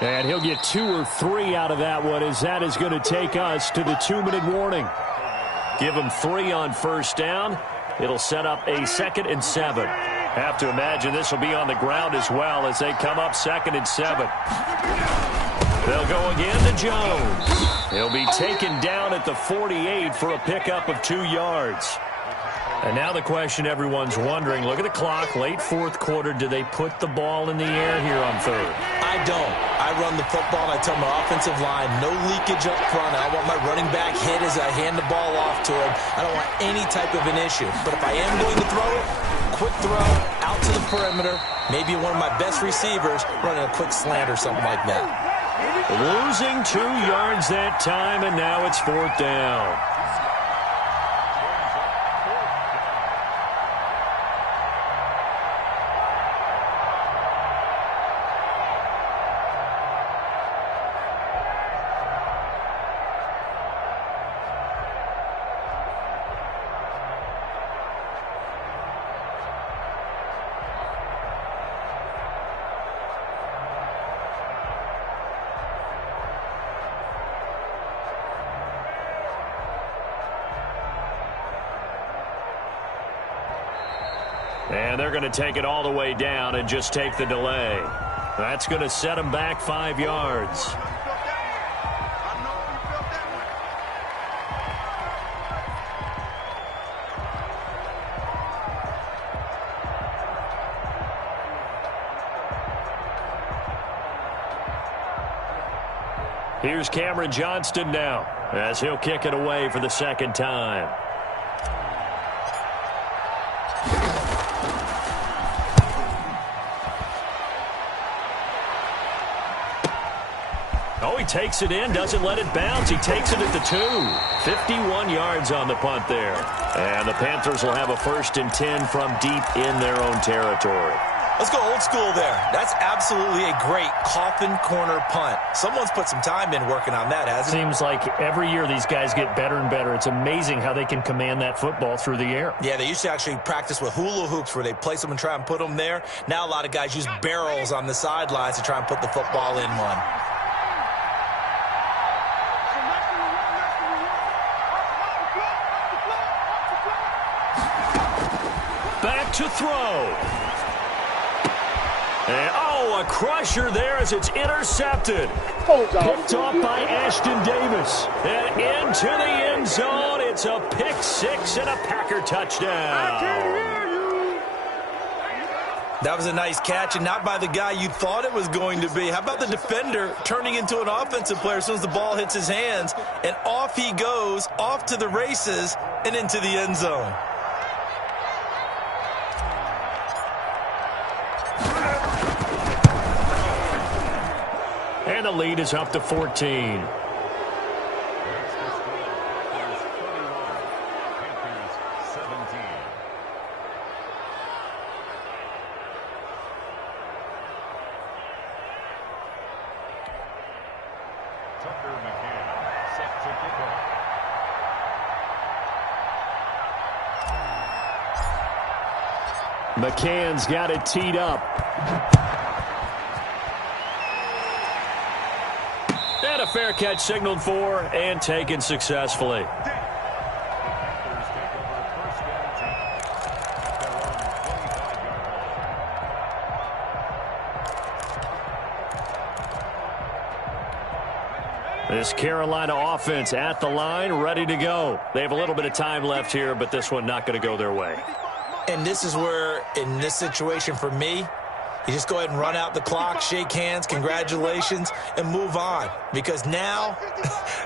And he'll get 2 or 3 out of that one, as that is going to take us to the 2-minute warning. Give them 3 on 1st down. It'll set up a 2nd and 7. Have to imagine this will be on the ground as well as they come up 2nd and 7. They'll go again to Jones. He'll be taken down at the 48 for a pickup of 2 yards. And now the question everyone's wondering, look at the clock, late 4th quarter, do they put the ball in the air here on 3rd? I don't. I run the football, and I tell my offensive line, no leakage up front. I want my running back hit as I hand the ball off to him. I don't want any type of an issue. But if I am going to throw it, quick throw, out to the perimeter, maybe one of my best receivers running a quick slant or something like that. Losing 2 yards that time, and now it's 4th down. And they're going to take it all the way down and just take the delay. That's going to set them back 5 yards. Here's Cameron Johnston now as he'll kick it away for the 2nd time. Oh, he takes it in, doesn't let it bounce. He takes it at the 2. 51 yards on the punt there. And the Panthers will have a 1st and 10 from deep in their own territory. Let's go old school there. That's absolutely a great coffin corner punt. Someone's put some time in working on that, hasn't it? Seems like every year these guys get better and better. It's amazing how they can command that football through the air. Yeah, they used to actually practice with hula hoops where they place them and try and put them there. Now a lot of guys use barrels on the sidelines to try and put the football in one. Back to throw. And, a crusher there as it's intercepted. Picked off by Ashton Davis. And into the end zone. It's a pick 6 and a Packer touchdown. That was a nice catch, and not by the guy you thought it was going to be. How about the defender turning into an offensive player as soon as the ball hits his hands, and off he goes, off to the races, and into the end zone. And the lead is up to 14. McCann's got it teed up. And a fair catch signaled for and taken successfully. This Carolina offense at the line, ready to go. They have a little bit of time left here, but this one not going to go their way. And this is where, in this situation for me, you just go ahead and run out the clock, shake hands, congratulations, and move on. Because now,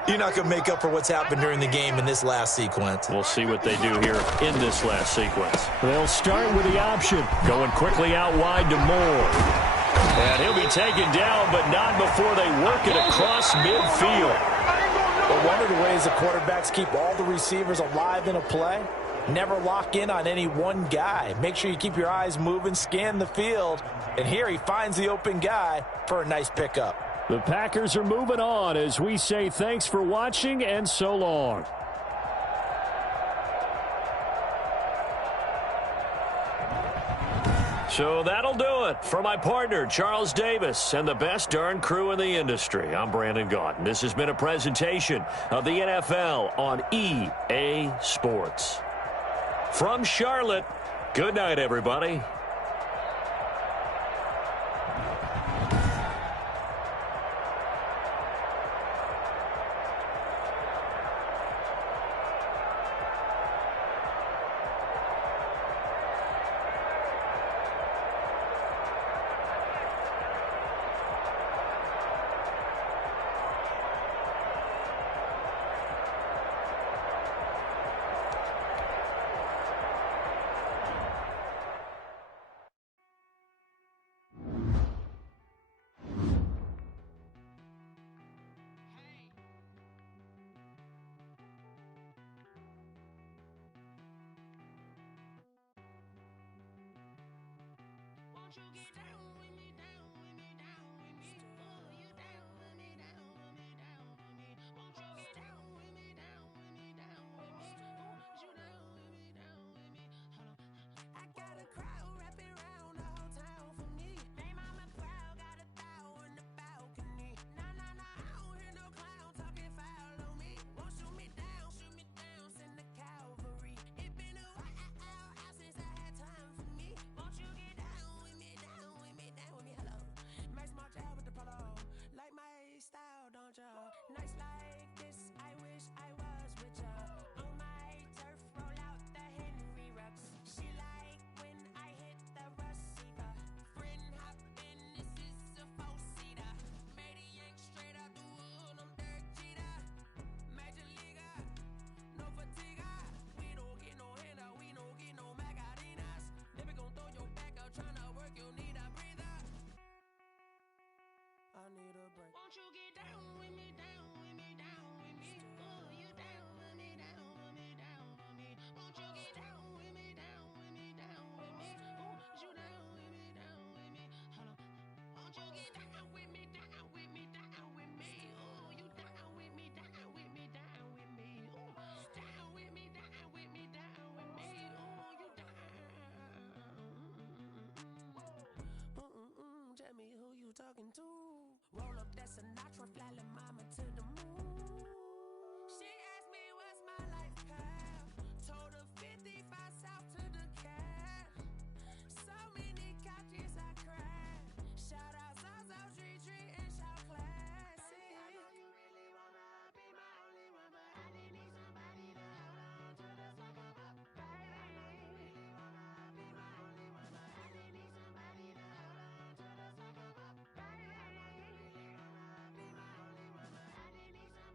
you're not going to make up for what's happened during the game in this last sequence. We'll see what they do here in this last sequence. They'll start with the option. Going quickly out wide to Moore. And he'll be taken down, but not before they work it across midfield. Well, one of the ways the quarterbacks keep all the receivers alive in a play, never lock in on any one guy. Make sure you keep your eyes moving, scan the field, And here he finds the open guy for a nice pickup. The Packers are moving on as we say thanks for watching and so long. So that'll do it for my partner, Charles Davis, and the best darn crew in the industry. I'm Brandon Gaudin. This has been a presentation of the NFL on EA Sports. From Charlotte, good night, everybody. Won't you get down with me, down with me, down with me? Oh, you down with me, down with me, down with me. Won't you get down with me, down with me, down with me? Oh, you down with me, down with me? Hold on. I got a crowd wrapping around the whole town for me. They mama crowd got 1,000 in the balcony. Nah, nah, nah, I don't hear no clown talking foul on me. Won't shoot me down, send the cavalry. It been a while since I had time for me. Won't you get down with me, down with me, down with me? Hello. Max March out with the polo. Like my style, don't ya? Nights like this, I wish I was with ya. On my turf, roll out the Henry Rux. She like when I hit the receiver. Friend hop in, this is a 4-seater. Made a yank straight out the wood, I'm Derek Jeter. Major leaguer, no fatigue. We don't get no handout, we don't get no Magarinas. Never gon' throw your back out, tryna work, you need a breather. I need a break. Won't you get down with me, down with me, down with me? Oh, you down with me, down with me, down with me? Won't you get down with me, down with me, down with me? Oh, you down with me, down with me? Hold on. Won't you get down with me, down with me, down with me? Oh, you down with me, down with me, down with me? Oh, down with me, down with me, down with me? Oh, you down. Tell me who you talking to. Roll up that Sinatra, fly la mama to the moon. She asked me what's my life path. Told her 55 south to the cat. So many couches I cried. Shout out Zazo, Tree, and shout classy. I know you really wanna be my only one, but I didn't need somebody to hold on to the fuck up, baby. I know you really wanna be my only one, but I didn't need somebody to hold on to the fuck up, baby. I know you really wanna be my only one, but I didn't need somebody.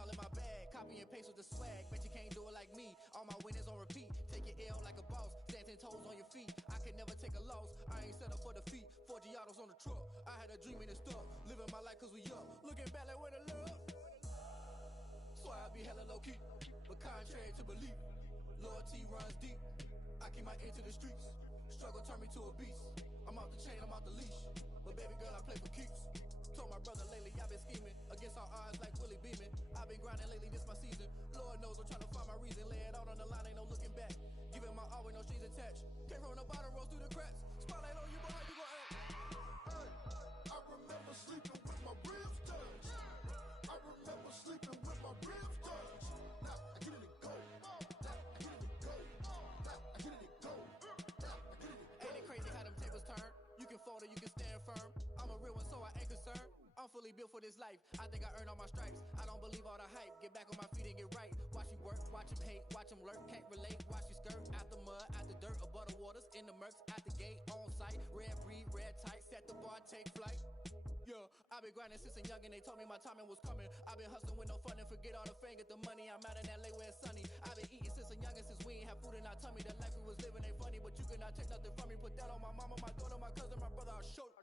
all in my bag. Copy and paste with the swag. Bet you can't do it like me. All my winners on repeat. Take your L like a boss. Stand 10 toes on your feet. I can never take a loss. I ain't set up for defeat. 4 Giottos on the truck. I had a dream and it's stuck. Living my life cause we up. Looking back like where the love. So I be hella low key. But contrary to belief, loyalty runs deep. I keep my ear to the streets. Struggle turned me to a beast. I'm off the chain, I'm off the leash. But baby girl, I play for keeps. Told my brother lately, I've been scheming against all odds like Willie Beeman. I've been grinding lately, this my season. Lord knows I'm trying to find my reason. Lay it out on the line, ain't no looking back. Giving my all with no strings attached. Came from the bottom, rose through the cracks. Spotlight on you, but how you gon' act? Hey, I remember sleeping with my ribs touched. I remember sleeping with my ribs touched. Now I get it to go. Now I get it to go. Now I get it to go. Now I get it to go. Ain't it crazy how them tables turn? You can fold or you can stand firm. I'm a real one, so I ain't concerned. I'm fully built for this life. I think I earned all my stripes. I don't believe all the hype. Get back on my feet and get right. Watch you work, watch him hate, watch him lurk. Can't relate, watch you skirt. Out the mud, out the dirt, above the waters, in the murks, out the gate, on site. Red breed, red tight, set the bar, take flight. Yeah, I've been grinding since a youngin'. They told me my timing was coming. I've been hustling with no fun and forget all the fame, get the money. I'm out in LA where it's sunny. I've been eating since a youngin', since we ain't have food in our tummy. The life we was living ain't funny, but you cannot take nothing from me. Put that on my mama, my daughter, my cousin, my brother. I'll show you.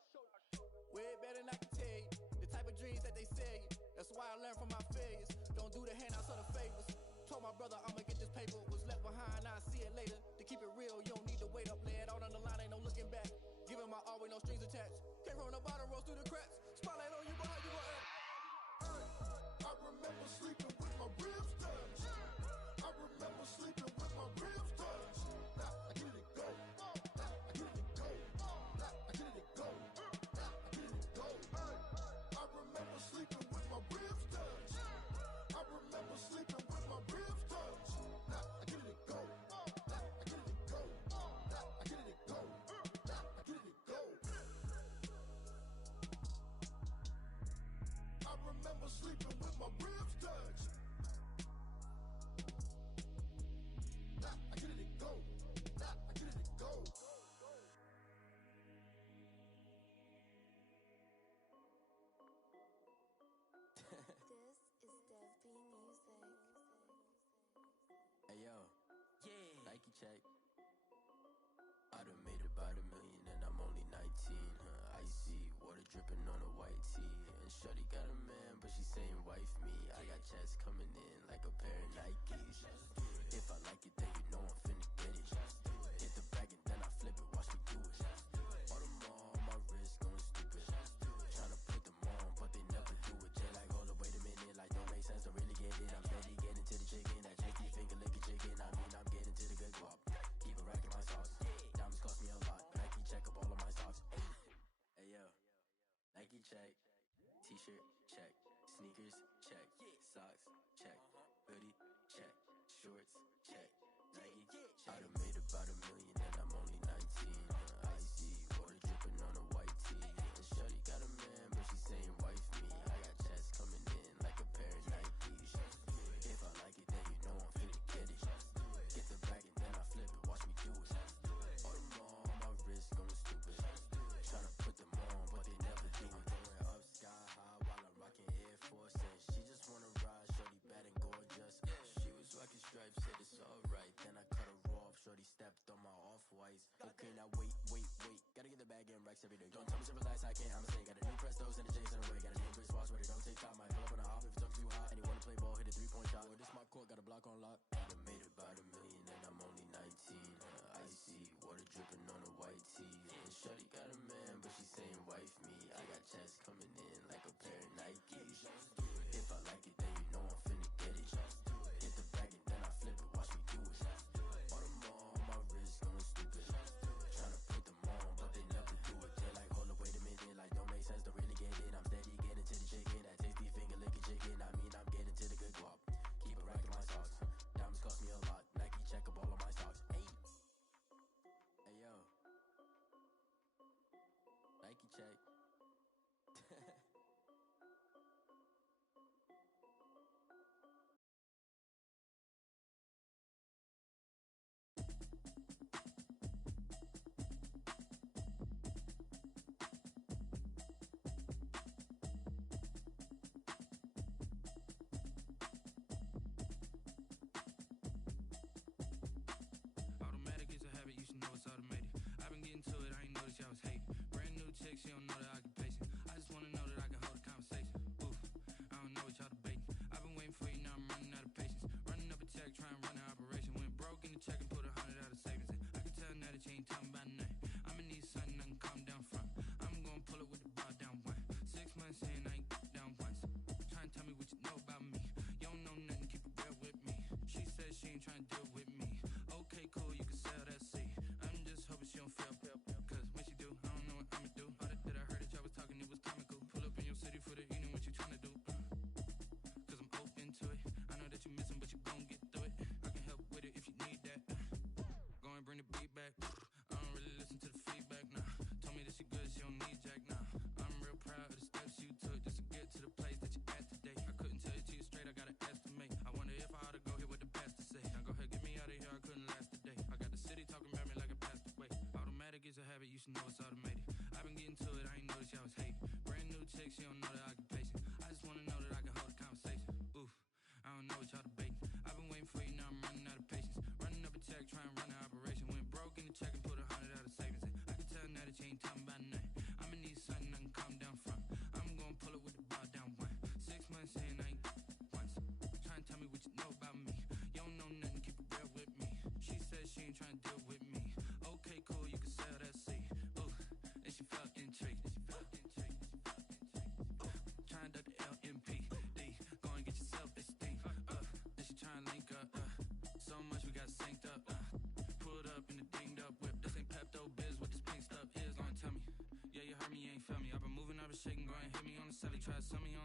Way better than I can tell you. The type of dreams that they sell you. That's why I learned from my failures. Don't do the handouts or the favors. Told my brother I'ma get this paper. Was left behind, I'll see it later. To keep it real, you don't need to wait up. Lay it out on the line, ain't no looking back. Giving my all with no strings attached. Came from the bottom, rose through the cracks. Spotlight on you, but how you gon' act? I remember sleeping with my ribs touched. I remember sleeping with my ribs touched. Now I get it to go. Now I get it to go. Now I get it to go. Now I get it to go. I remember sleeping with my ribs touched. I remember sleeping with my ribs touched. Now I get it to go. Now I get it to go. Now I get it to go. Now I get it to go. I remember sleeping with my ribs touched. Now I get it to go. Now I get it to go. This is Dev B Music. Hey yo, yeah, Nike check. I done made about $1 million and I'm only 19. Icy water dripping on a white tee. And shorty got a man, but she saying wife me. I got checks coming in like a pair of Nikes. If I like it, then you know I'm finna get it. Hit the bag and then I flip it, watch me do it. All them on my wrist going stupid. Tryna put them on, but they never do it. They like, hold up, wait a minute, like don't make sense to really get it. I'm steady getting to the chicken, that chicky finger licking chicken. I mean, I'm getting to the good guap. Keep a rack in my sauce. Diamonds cost me a lot. Nike check up all of my stocks. Hey yo, Nike check. T-shirt check. Sneakers check. Socks check. Hoodie check. Shorts check. Nike. I done made about $1 million and I'm only 19. Icy water dripping on a white tee. And shorty got a man, but she saying wife me. I got checks coming in like a pair of Nikes. If I like it, then you know I'm finna get it. Get the bag and then I flip it, watch me do it. All them on my wrist going stupid. Tryna put them on, but they never do it. Throwing up sky high while I'm rocking Air Forces. She just wanna ride, shorty bad and gorgeous. She was rocking stripes, said it's alright. Then I cut her off, shorty stepped on my off-whites. Okay, now wait. Gotta get the bag and racks every day. Don't tell me to relax, I can't, I'ma say. Got a new Prestos and the J's in the way. Got a new Chris Boss, but it don't take time. Might pull up on a hop if it's up too hot. And you wanna play ball, hit a 3-point shot. Or this my court, got a block on lock. I done made about $1 million and I'm only 19. Icy water dripping on a white tee. And shorty got a man, but she saying wife me. I got checks coming in like a pair of Nikes. If I like it, then you know I'm finna get it. Hit the bag and then I flip it, watch me do it. All them on my wrist going stupid. Tryna put them on, but they never do it. They like, hold up, wait a minute, like don't make sense to really get it. I'm steady getting to the chicken, that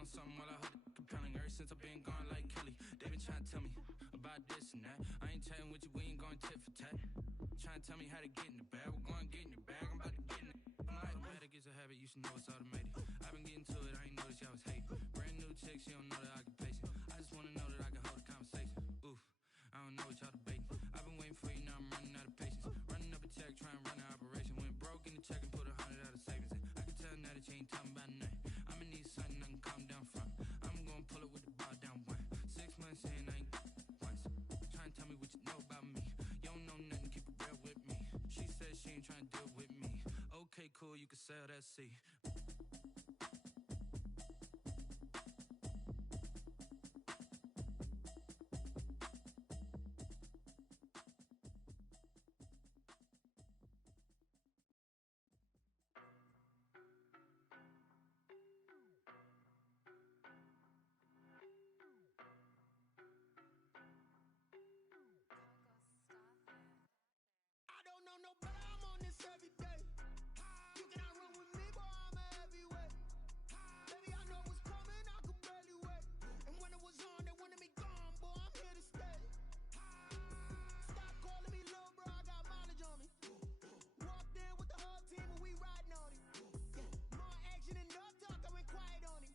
on something while I heard it compelling. Ever since I've been gone like Kelly, they been trying to tell me about this and that. I ain't chatting with you, we ain't going tit for tat. Trying to tell me how to get in the bag. We're going to get in your bag, I'm about to get in it. I'm like, automatic is a habit, you should know it's automated. I've been getting to it, I ain't noticed y'all was hating. Brand new chick, she don't know that I can pace it. I just wanna know that I can hold a conversation. Oof, I don't know what y'all debating. I've been waiting for you, now I'm running out of patience. Running up a check, trying to run an operation. Went broke in the check and put 100 out of savings in. I can tell now that you ain't talking about nothing. I'ma need something I can calm down from. I'm gonna pull it with the bar down one. 6 months in, I ain't once. Trying to tell me what you know about me. You don't know nothing, keep it real with me. She said she ain't trying to deal with me. Okay, cool, you can sell that seat. No, no, but I'm on this every day. You cannot run with me, boy, I'm a heavyweight. Baby, I know what's coming, I could barely wait. And when it was on, they wanted me gone, boy, I'm here to stay. Stop calling me little bro, I got mileage on me. Walked in with the whole team and we riding on it. More action and no talk, I went quiet on him.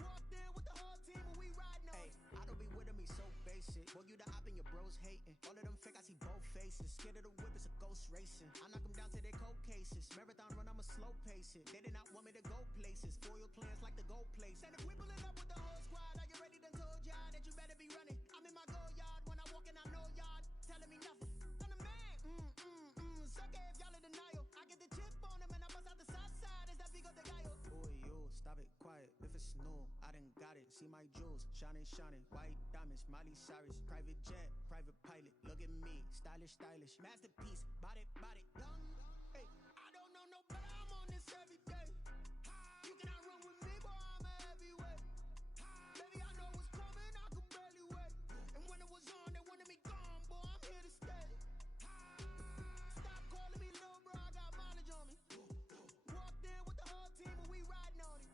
Walked in with the whole team and we riding on it. I don't be with me so basic. Boy, you the op and your bros hating. All of them fake, I see both faces. Scared of the whip, it's a ghost racing. I knock them down to their cold cases. Marathon run, I'ma slow pace it. They did not want me to go places. Foil plans like the gold place. And if we pulling up with the whole squad, are you ready? Done told y'all that you better be running. I'm in my go yard. When I walk in, I know y'all telling me nothing. I'm the man. Suck it if y'all in denial. I get the chip on him and I bust out the south side. Is that Vigo de Gallo? Boy, yo, stop it, quiet. If it's new, I done got it. See my jewels, shining, shining. White diamonds, Miley Cyrus. Private jet, private pilot. Look at me, stylish, stylish. Masterpiece, body, body, young. Hey, I don't know no better, I'm on this every day. You cannot run with me, boy, I'm a heavyweight. Baby, I know what's coming, I could barely wait. And when it was on, they wanted me gone, boy, I'm here to stay. Stop calling me little bro, I got mileage on me. Walked in with the whole team and we riding on it.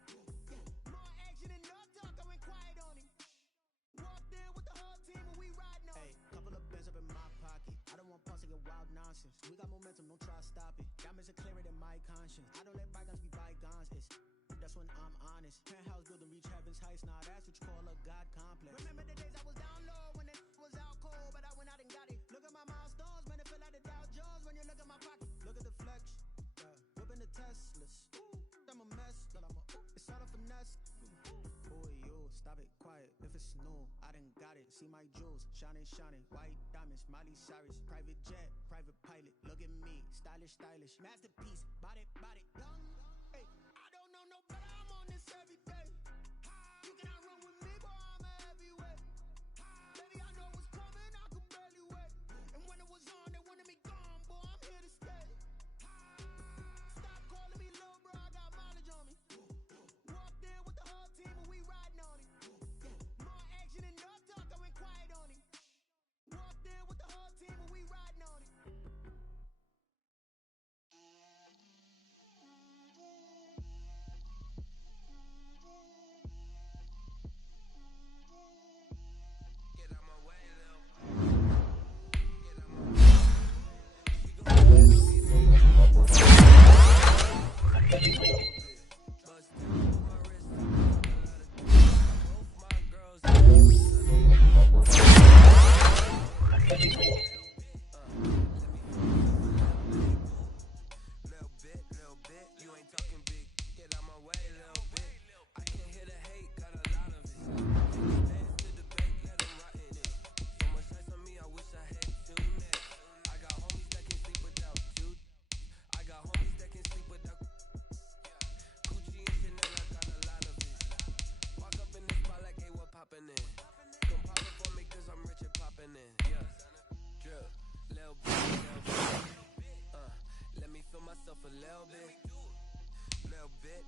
More action and no talk, I went quiet on him. Walked in with the whole team and we riding on it. Hey, couple of bands up in my pocket. I don't want pulse to get wild nonsense. We got momentum, don't try to stop it. Diamonds are clearer than my conscience. I don't let bygones be bygones. That's when I'm honest. Penthouse building, reach heaven's heights. Nah, that's what you call a God complex. Remember the days I was down low when it was out cold, but I went out and got it. Look at my milestones, man, it feel like the Dow Jones when you look at my pocket. Look at the flex, whipping the Teslas. I'm a mess, but it's all a finesse. Boy, yo, stop it, quiet. If it's new, I done got it. See my jewels, shining, shining. White diamonds, Miley Cyrus. Private jet, private pilot. Look at me, stylish, stylish. Masterpiece, body, body, young. Hey, I don't know no better, I'm on this every day. You cannot run with me, boy, I'm a heavyweight. Baby, I know what's coming, I could barely wait. And when it was on, they wanted me gone, boy, I'm here to stay. Stop calling me little bro, I got mileage on me. Walked in with the whole team and we riding on it. More action and no talk, I went quiet on him. Walked in with the whole team and we riding on it.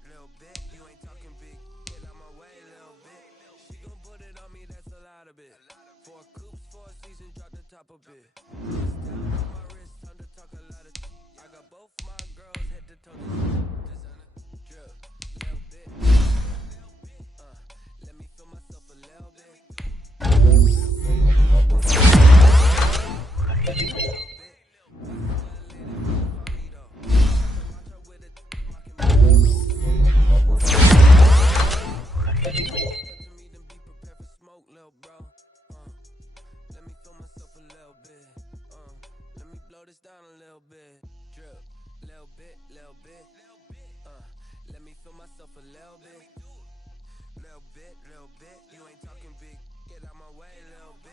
Little bit, you ain't talking big. Get out my way, little bit. She gon' put it on me, that's a lot of it. 4 coops, 4 seasons, drop the top a bit. Bust down on my wrist, time to talk a lot of. I got both my girls head to toe. Designer, drip, little bit. little bit. Let me feel myself a little bit. Little bit. You ain't talking big. Get out my way, little bit.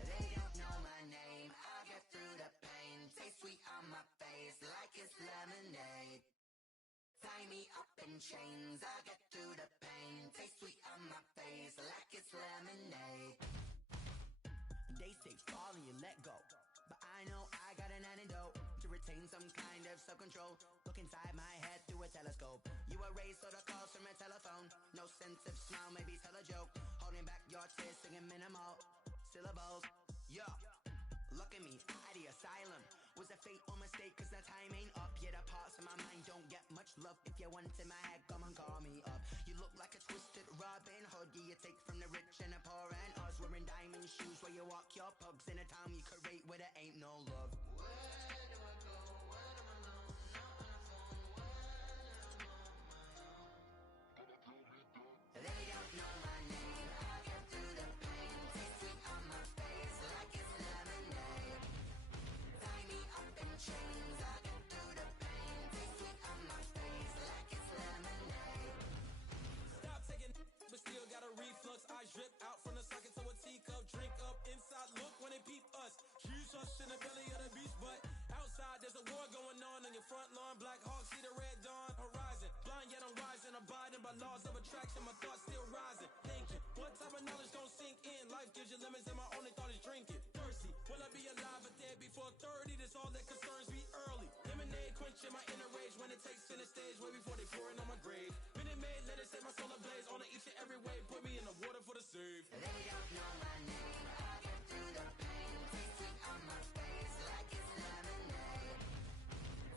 They don't know my name. I'll get through the pain. Taste sweet on my face like it's lemonade. Tie me up in chains. I'll get through the pain. Taste sweet on my face like it's lemonade. They say fall and you let go, but I know I got an antidote to retain some kind of self-control. Look inside my head through a telescope. You erase all the calls from a telephone. No sense of smile, maybe tell a joke. Holding back your tears, singing minimal syllables. Yo, look at me, out of the asylum. Was a fate or mistake, cause the time ain't up. Yeah, the parts of my mind don't get much love. If you want in my head, come and call me up. You look like a twisted Robin Hood. Yeah, you take from the rich and the poor and us. Wearing diamond shoes where you walk your pugs in a town you create where there ain't no love. Where do I go when I'm alone? Not on the phone when I'm on my own. They don't know my name. I'll get through the pain. Taste sweet on my face like it's lemonade. Tie me up in chains. I'll get through the pain. Taste sweet on my face like it's lemonade. Stop taking but still got a reflux. Eyes drip out from the socket to a teacup. Drink up inside, look when they peep us. Jesus in the belly of the beast, but outside there's a war going on your front lawn. Black Hawk, see the red dawn horizon. Blind yet I'm rising, abiding by laws of attraction. My thoughts still rising. Thinking, what type of knowledge gon' sink in? Life gives you lemons and my only thought is drinking. Thirsty, will I be alive or dead before 30? That's all that concerns me early. Lemonade quenching my inner rage when it takes center stage way before they pour it on my grave. Minute Maid, let it set my soul ablaze on each and every way. Put me in the water for the save. They don't know my name. I'll get through the pain. Taste sweet on my face like it's lemonade.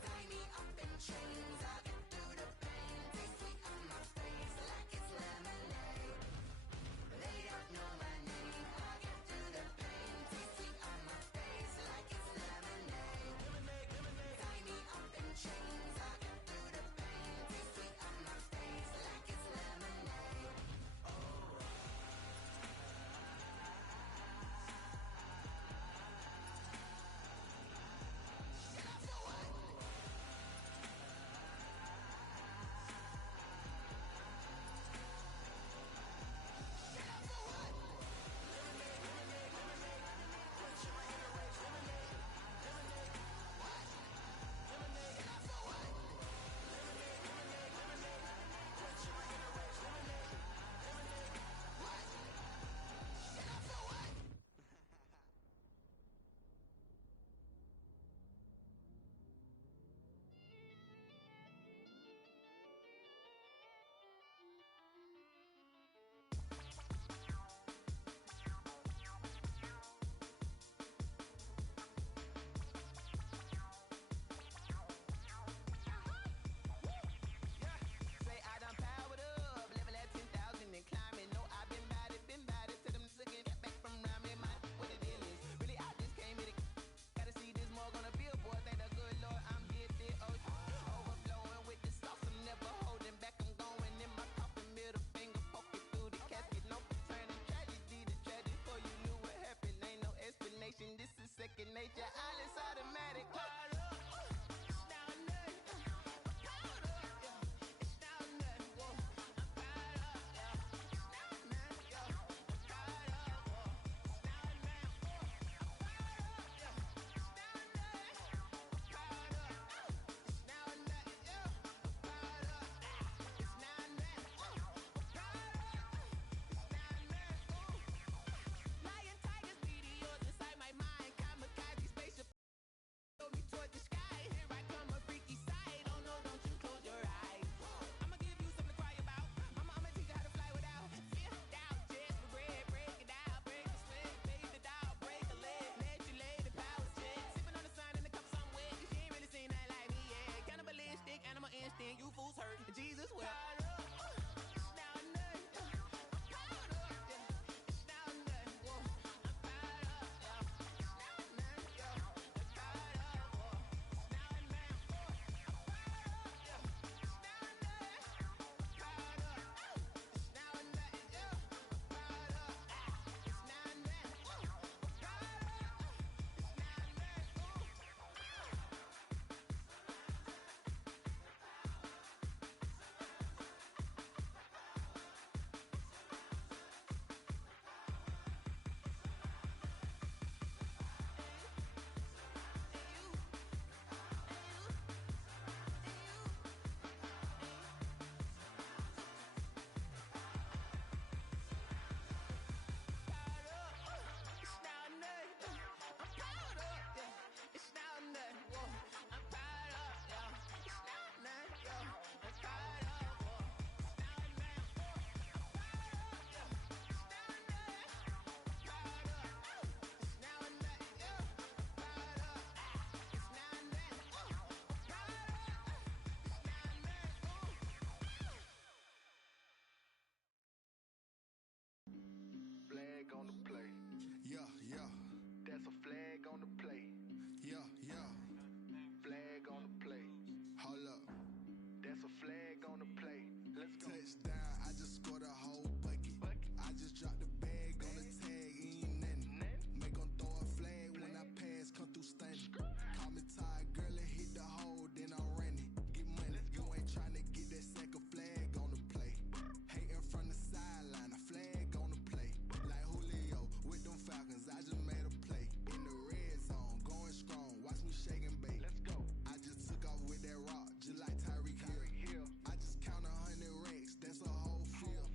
Tie me up in chains. I'll get through the pain. Taste sweet on my face like it's lemonade. They don't know my name. I'll get through the pain. Taste sweet on my face like it's lemonade. Tie me up in chains. I'll get through the pain. Taste sweet on my face like it's lemonade. Oh. that rock, just like Tyreek Hill. I just count 100 racks, that's a whole field.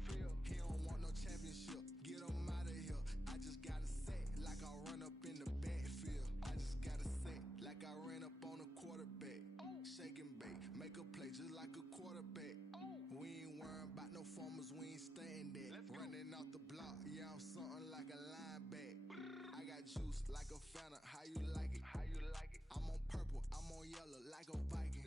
He don't want no championship, get him out of here. I just got a set, like I run up in the backfield. I just got a set, like I ran up on a quarterback. Shake and bake, make a play just like a quarterback. We ain't worrying about no formers, we ain't staying there. Running off the block, yeah, I'm something like a linebacker. I got juice like a Fanta, how you like it? I'm on purple, I'm on yellow, like a Viking.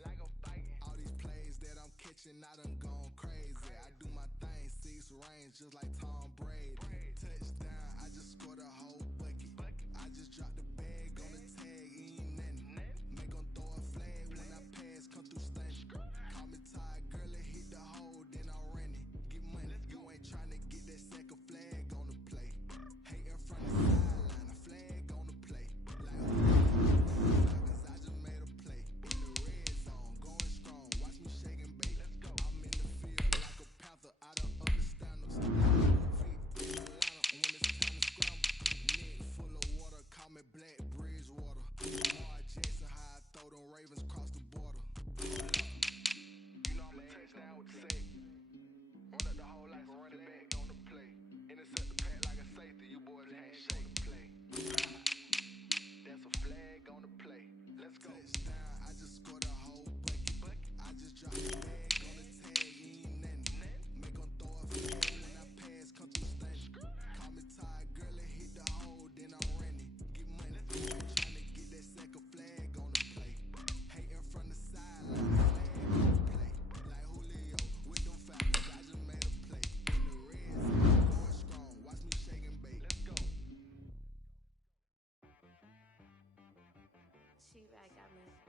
All these plays that I'm catching, I done gone crazy. I do my thing, 6 range, just like Tom Brady. Touchdown, I just scored a whole bucket. I just dropped the bag on the tag, ain't nothing. Make 'em throw a flag when I pass, come through stunning. Call me Ty Gurley, hit the hole, then I ran it. Get money, you ain't tryna get that second flag on the play. Hating from the sideline, a flag on the play. Like, cause I just made a play. In the red zone, going strong, watch me shake and bake. I'm in the field like a panther, I don't understand them. Fit in Atlanta when it's time to scramble. Neck full of water, call me Black Bridgewater. Lamar Jackson, how I throw them Ravens cross the border. You know I'm a touchdown with the sack. Run up the whole like a running back on the play. Intercept the pack like a safety, you boys ain't shake the play. That's a flag on the play. Let's go. Touchdown, I just scored a whole bucket. I just dropped the bag on the tag, ain't nothing. Make 'em throw a flag when I pass, come through stunning. Call me Ty Gurley, hit the hole, then I ran it. Get money, you ain't tryna get that second flag on the play. Hating from the sideline, flag on the play. Like Julio with them Falcons, I just made a play. In the red zone, going strong, watch me shake and bake. Let's go. She back got me.